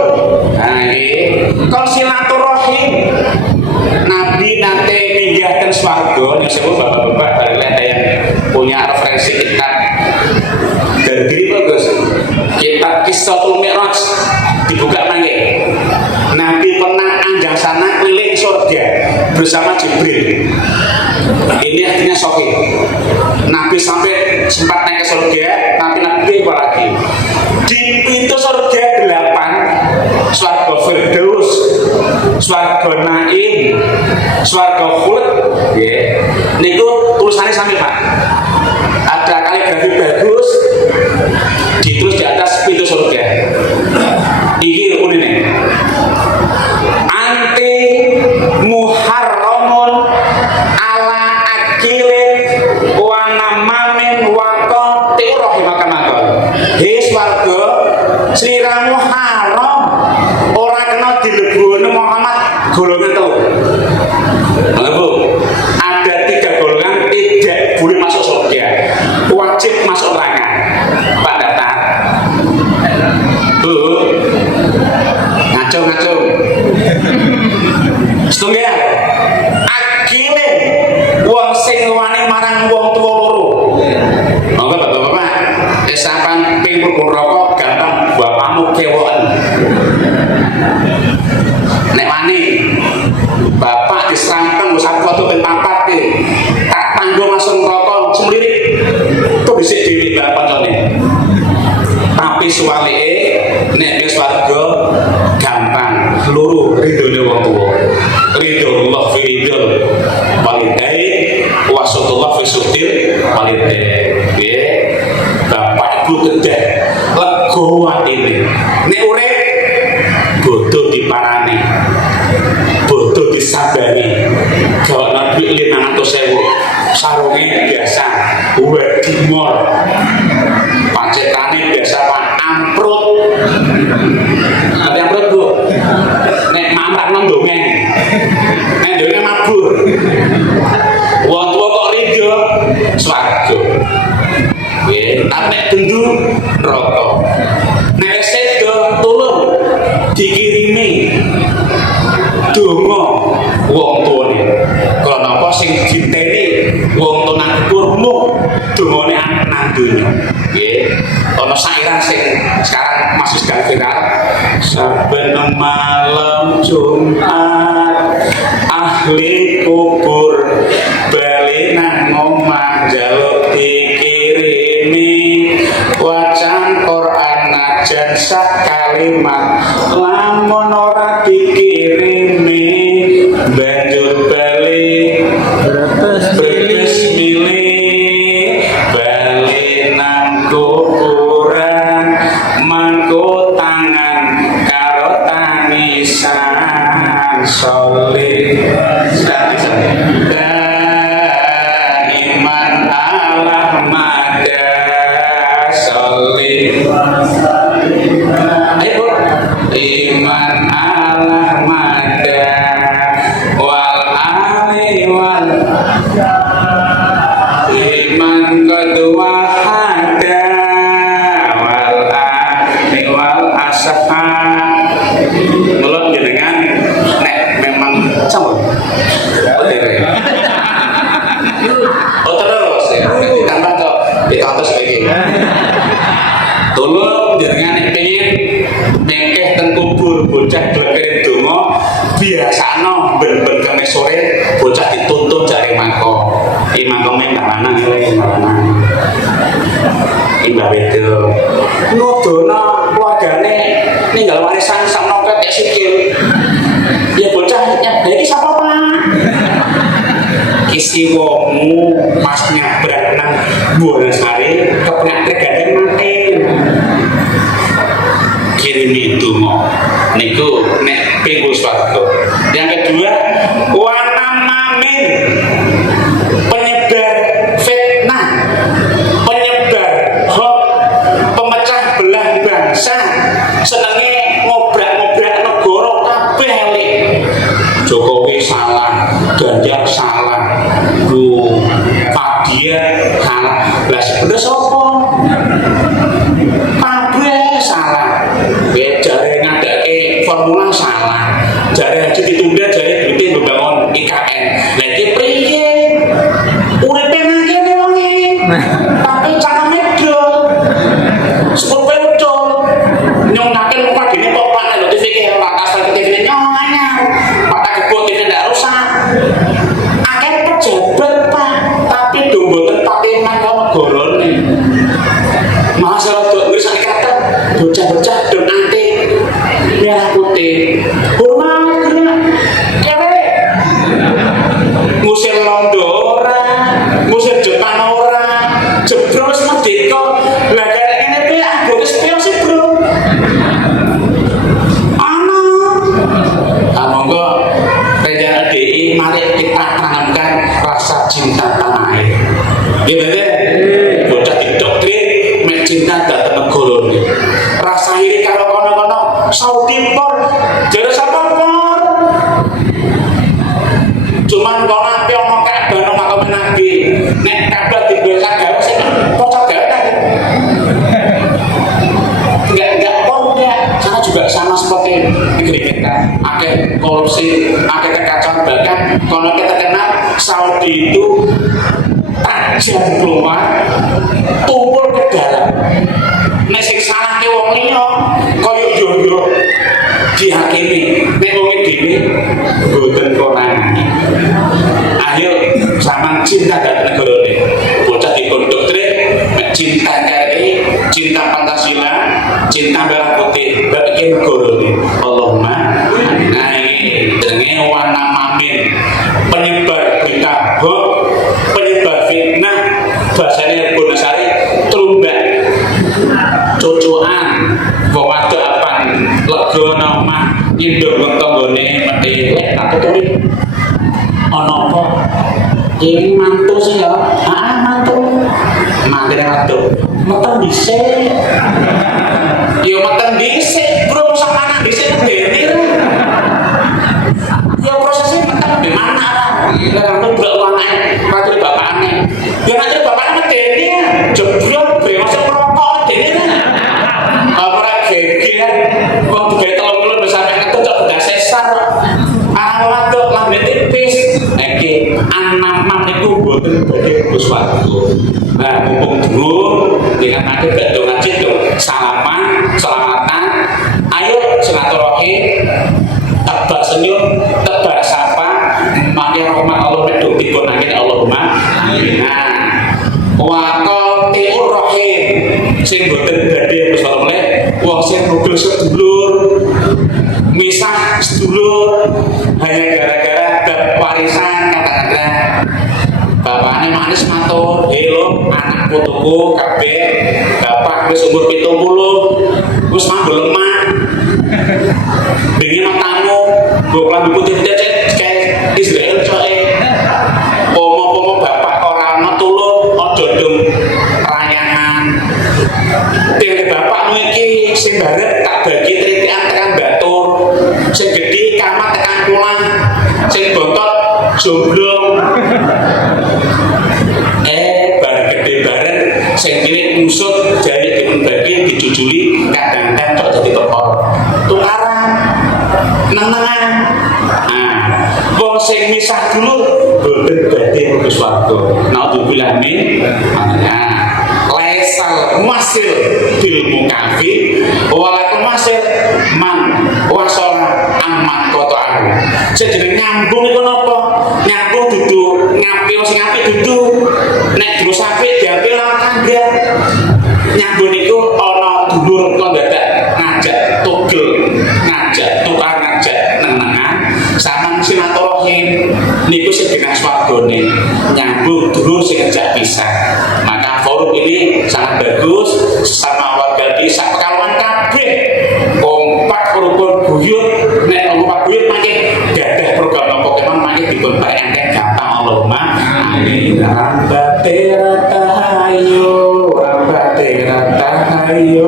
Nah iki kon silaturahim. Nabi nanti minggahkan swarga yang sebut bapak-bapak balik ada yang punya referensi kitab dari diri bagus kitab Qissatul Mi'raj dibuka mangke. Nabi pernah anjang sana keliling surga bersama Jibril. Ini artinya sohih. Nabi sampai sempat naik ke surga, tapi Nabi lagi di pintu surga 8, swarga Firdaus, swarga Naim, swarga Khuld. Niku tulisannya sampai Pak. Ada kaligrafi bagus ditulis di atas pintu surga. Iki unine. Anti muharramun ala akilin wa namamin wa qati rahimakanakon. He swarga sliramu haram ora kena dilebokno Muhammad golongan telu. Bu, ada 3 golongan tidak boleh masuk surga, wajib masuk neraka. Pak daftar. Bu, ngaco. Setunggal. Akilin wong sing wani marang wong tuwa loro. Monggo Bapak-bapak, sampean ping rokok gampang bapakmu kewoken. Nek wani bapak diserampeng usah foto ping 4 ki. Tak tanggung langsung rokok semlirik. Tuh dhisik dhewe bapak koncone. Tapi suwalike nek wis warga gampang loro ridone wong tuwa. Ridullah fi ridul walidain wa sutullah fi sutil walidain. Bapak ibu kedah legowo atine. Nek urip bodoh diparani, bodoh disabari. Gawana duit 500.000 sarunge biasa wedimor pacetane biasa Pak amprut. Ati amprut Bu. Nek mamrak nang dongeng. Nek dongeng mabur. Wong tuwa kok rido swarga. Nggih, tapi nek bendu neraka. Nek sedo tulung dikirimi donga wong tuane. Karena apa sing diteni wong tuane kurmu dongane nang donya. Nggih. Ana sairan sing sekarang masih sedang viral. Saben malam Jumat ahli kubur bali nang omah njaluk dikirimi wacan Quran najan sak kalimat lamun ora dikirimi banjur bali bretes milih bali nang kuburan mangko tangan karo tangisan soleh iman Allah mada soleh. Ayo iman Allah mada wal ali wal iman kedua hada wal ali wal asahab. Mulai jenengan nek memang sama. Oh terus ya, ditambah kok 100 lagi. Tolong jenengan nek bocah gelem donga biasane ben-ben kemis sore bocah dituntun jare mangko. Iki mangkome Mbak Lanang iki Mbak Lanang. Iki Mbak Wedo. Nudono keluargane ninggal warisan sakno ketek sikil. Ya bocah iki sapa Pak? Isi wongmu pas nyabrak nang Wonosari kepenak tergadang makin kirimi donga niku nek pinggo swarga. Yang kedua, wana mamin penyebar fitnah, penyebar hoax, pemecah belah bangsa, senenge ngobrak-ngobrak negara kabeh elik. Jokowi salah, Ganjar salah, Bu Fadia salah. Lah sebenarnya sapa? Kabeh salah. Jare ngadake formula salah. Jare haji ditunda, jare duite membangun IKN. Lah iki priye? Uripe ngene wonge. Tapi cangkeme dol. Sepope dol. Nyongake muka dene kok Pak nek TV ki Pak kasar ke TV nyonganya. Pak tak gebok TV ndak rusak. Akeh pejabat Pak, tapi do mboten pateman karo negorane. Masalah dok wis kata bocah-bocah do anti merah putih. Hormat gerak kewe. Musir Londo ora, musir Jepang ora, jebros merdeka. Lah karek ngene piye anggone sepio sih, Bro? Ana. Monggo rencana DI mari kita tanamkan rasa cinta tanah air. Nggih, bener. Bocah didoktrin mek cinta dhateng negara iki. Rasa iri karo kono-kono Saudi por, jare sapa por? Cuman kono ape ono Ka'bah ono makam Nabi. Nek Ka'bah dibesak gawe sing pocok gawe. Enggak por enggak. Sana juga sama seperti negeri kita. Akeh korupsi, akeh kekacauan, bahkan kono kita kenal Saudi itu tajam keluar, tumpul ke dalam. Nek sing salahke wong liya kaya yo dihakimi, nek wong dhewe mboten konangan. Ayo sampean cinta dhateng negarane. Bocah dikondoktrin cinta NKRI, cinta Pancasila, cinta merah putih bagi negarane. Allahumma nah iki jenenge wana mamin, penyebar berita hoax, penyebar fitnah, bahasane Wonosari trumbak cocokan wong wadok apan lega omah nyindok wong tanggane mati lek tak tuturi ana apa iki mantu sih ya mantu mangkene wadok metu dhisik yo metu dhisik bro sampeyan dhisik ngene yo prosesnya metu di mana lah kan bro anake patri bapakane yo nanti bapakane medeni jebrol brewase rokok dene ora geger wong digawe telur besar ngetut cok beda sesar ana wadok lambe tipis iki anak-anak niku mboten badhe kuswarga. Nah mumpung dhuwur dengan ade badhe ngaji to salaman selamatan ayo silaturahim tebak senyum tebak sapa mangke rahmat Allah medhok dipunake Allahumma amin. Wa qati'ur rahim sing boten badhe wis oleh wong sing rugel sedulur misah sedulur hanya gara-gara bab warisan kata-kata bapaknya manis matur lho anak putuku kabeh bapak wis umur 70 wis mambu lemah dingin tamu goklan putih-putih kayak Israel coe pomo-pomo bapak ora ana tulung aja ndung rayangan dene bapakmu iki sing barep tak bagi tritikan tekan batur sing gedhe kamar tekan pulang sing bontot jomblo bareng gede bareng sing cilik musut jari dipun bagi dijujuli kadang-kadang kok dadi perkara tukaran nenengan wong sing misah dulu boten badhe mlebu swarga naudzubillah min laisal muasil bil mukafi walakum masil man wasala mahkota aku. Sejeneng nyambung iku napa? Nyambung dudu ngapil sing apik dudu. Nek terus apik diambil lawan tangga. Nyambung iku ana dulur kok dadak ngajak togel, ngajak tukang ngajak nenengan sampean silaturahim niku sing genah swargane. Nyambung dulur sing ngajak pisah. Maka forum ini sangat bagus sama warga desa Pekalongan kabeh kompak rukun guyub. Nek kompak guyub mangke gadah program nopo kemang mangke dipun barengake gampang Allahumma amin. Rambate ratahayo, rambate ratahayo,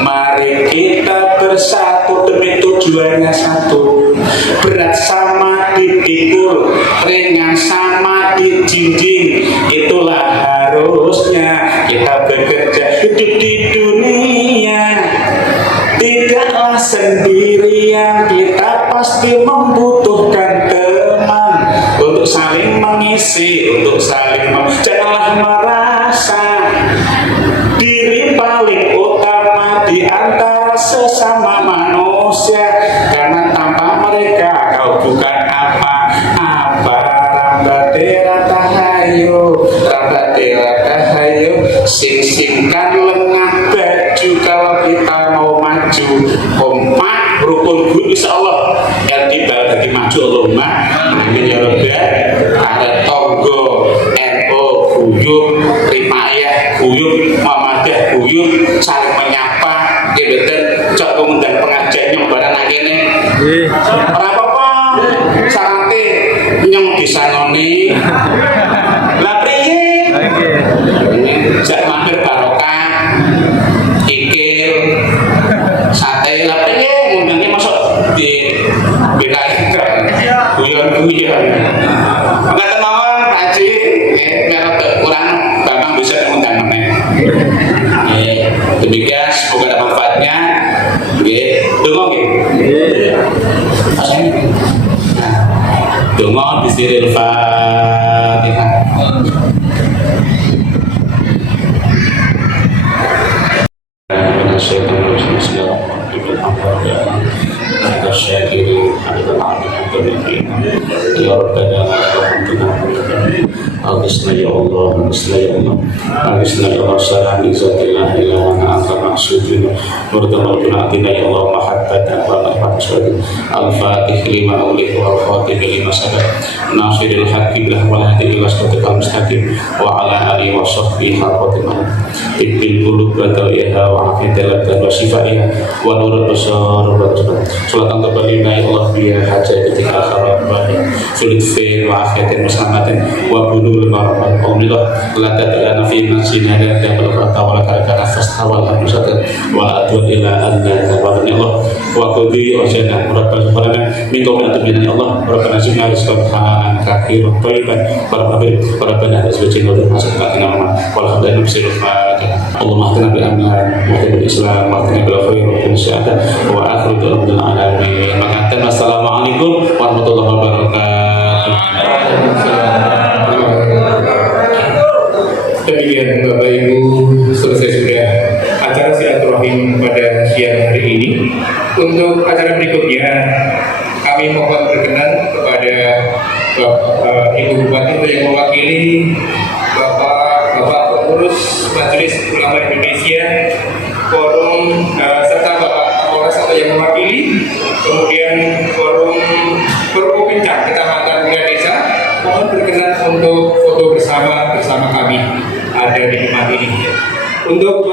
mari kita bersatu demi tujuannya satu. Berat sama dipikul, ringan sama dijinjing, itulah harusnya kita bekerja hidup di dunia. Tidaklah sendirian, kita pasti membutuhkan teman untuk saling mengisi, untuk saling janganlah merasa diri paling utama di antara sesama manusia, karena tanpa mereka kau bukan apa-apa. Rambate ratahayo, rambate ratahayo, sing-singkan lengah baju kalau kita mau maju. Kompak rukun guyub insyaallah yang tiba dari maju Allahumma amin ya rabbal alamin. Tonggo NU guyub, Ripayah guyub, Muhammadiyah guyub, saling menyapa gebeten cok ngundang pengajian nyong barang nang kene. Ora apa-apa sarate nyong disanoni. Lah priye? Jak mampir barokah ikil sate lah priye ngundangnya masuk di BKI guyon-guyon. Ngaten mawon Pak Haji, merek kurang Bambang bisa mengundang meneh. Demikian semoga ada manfaatnya. Nggih, donga nggih. Donga bisiril Fatihah. Ya Rabbana Agisna ya Allah, Agisna ya Allah, Agisna ya Allah, Salam izzatilah ila wa anta ma'sudina Murdamal bina'atina ya Allah, Mahabbatan wa na'fa'aswadin Al-Fatih lima awlihi wa al-Fatih lima sabat Nasiril haqqi bilah wa lahdi ila suratikal mustaqim Wa ala alihi wa sahbihi haqatimah Tibbil qulub batawiha wa afidalat wa sifaiha Wa nurul basar wa rasulullah Salatan tabalina ya Allah biya hajah ketika akharat bahi Sulit fi wa afiatin muslamatin Wa bulul barakat Alhamdulillah La tadilana fi nasina dan balafata wa lakarakana fastawal abusatan Wa adwan ila anna tabadan ya Allah Wa kudhi ojana Rabbana subhanana Minkum minatubinan ya Allah Rabbana zimna rizqan halalan kakir Taiban Rabbana azwajin wa dhurmasa katina wa walhamdulillah nabsirul Fatihah Allahumma ahtina bil amnan wa ahtina bil islam wa ahtina bil khair wa bil syahadah wa akhiru da'wana alamin. Assalamualaikum warahmatullahi wabarakatuh. Demikian Bapak Ibu, selesai sudah acara silaturahim pada siang hari ini. Untuk acara berikutnya kami mohon berkenan kepada Ibu Bupati yang mewakili Bapak pengurus Majelis Ulama Indonesia, forum serta Bapak Kapolres atau yang mewakili, kemudian forum Perupinca Kecamatan Wilayah Desa, mohon berkenan untuk foto bersama kami ada di tempat ini. Untuk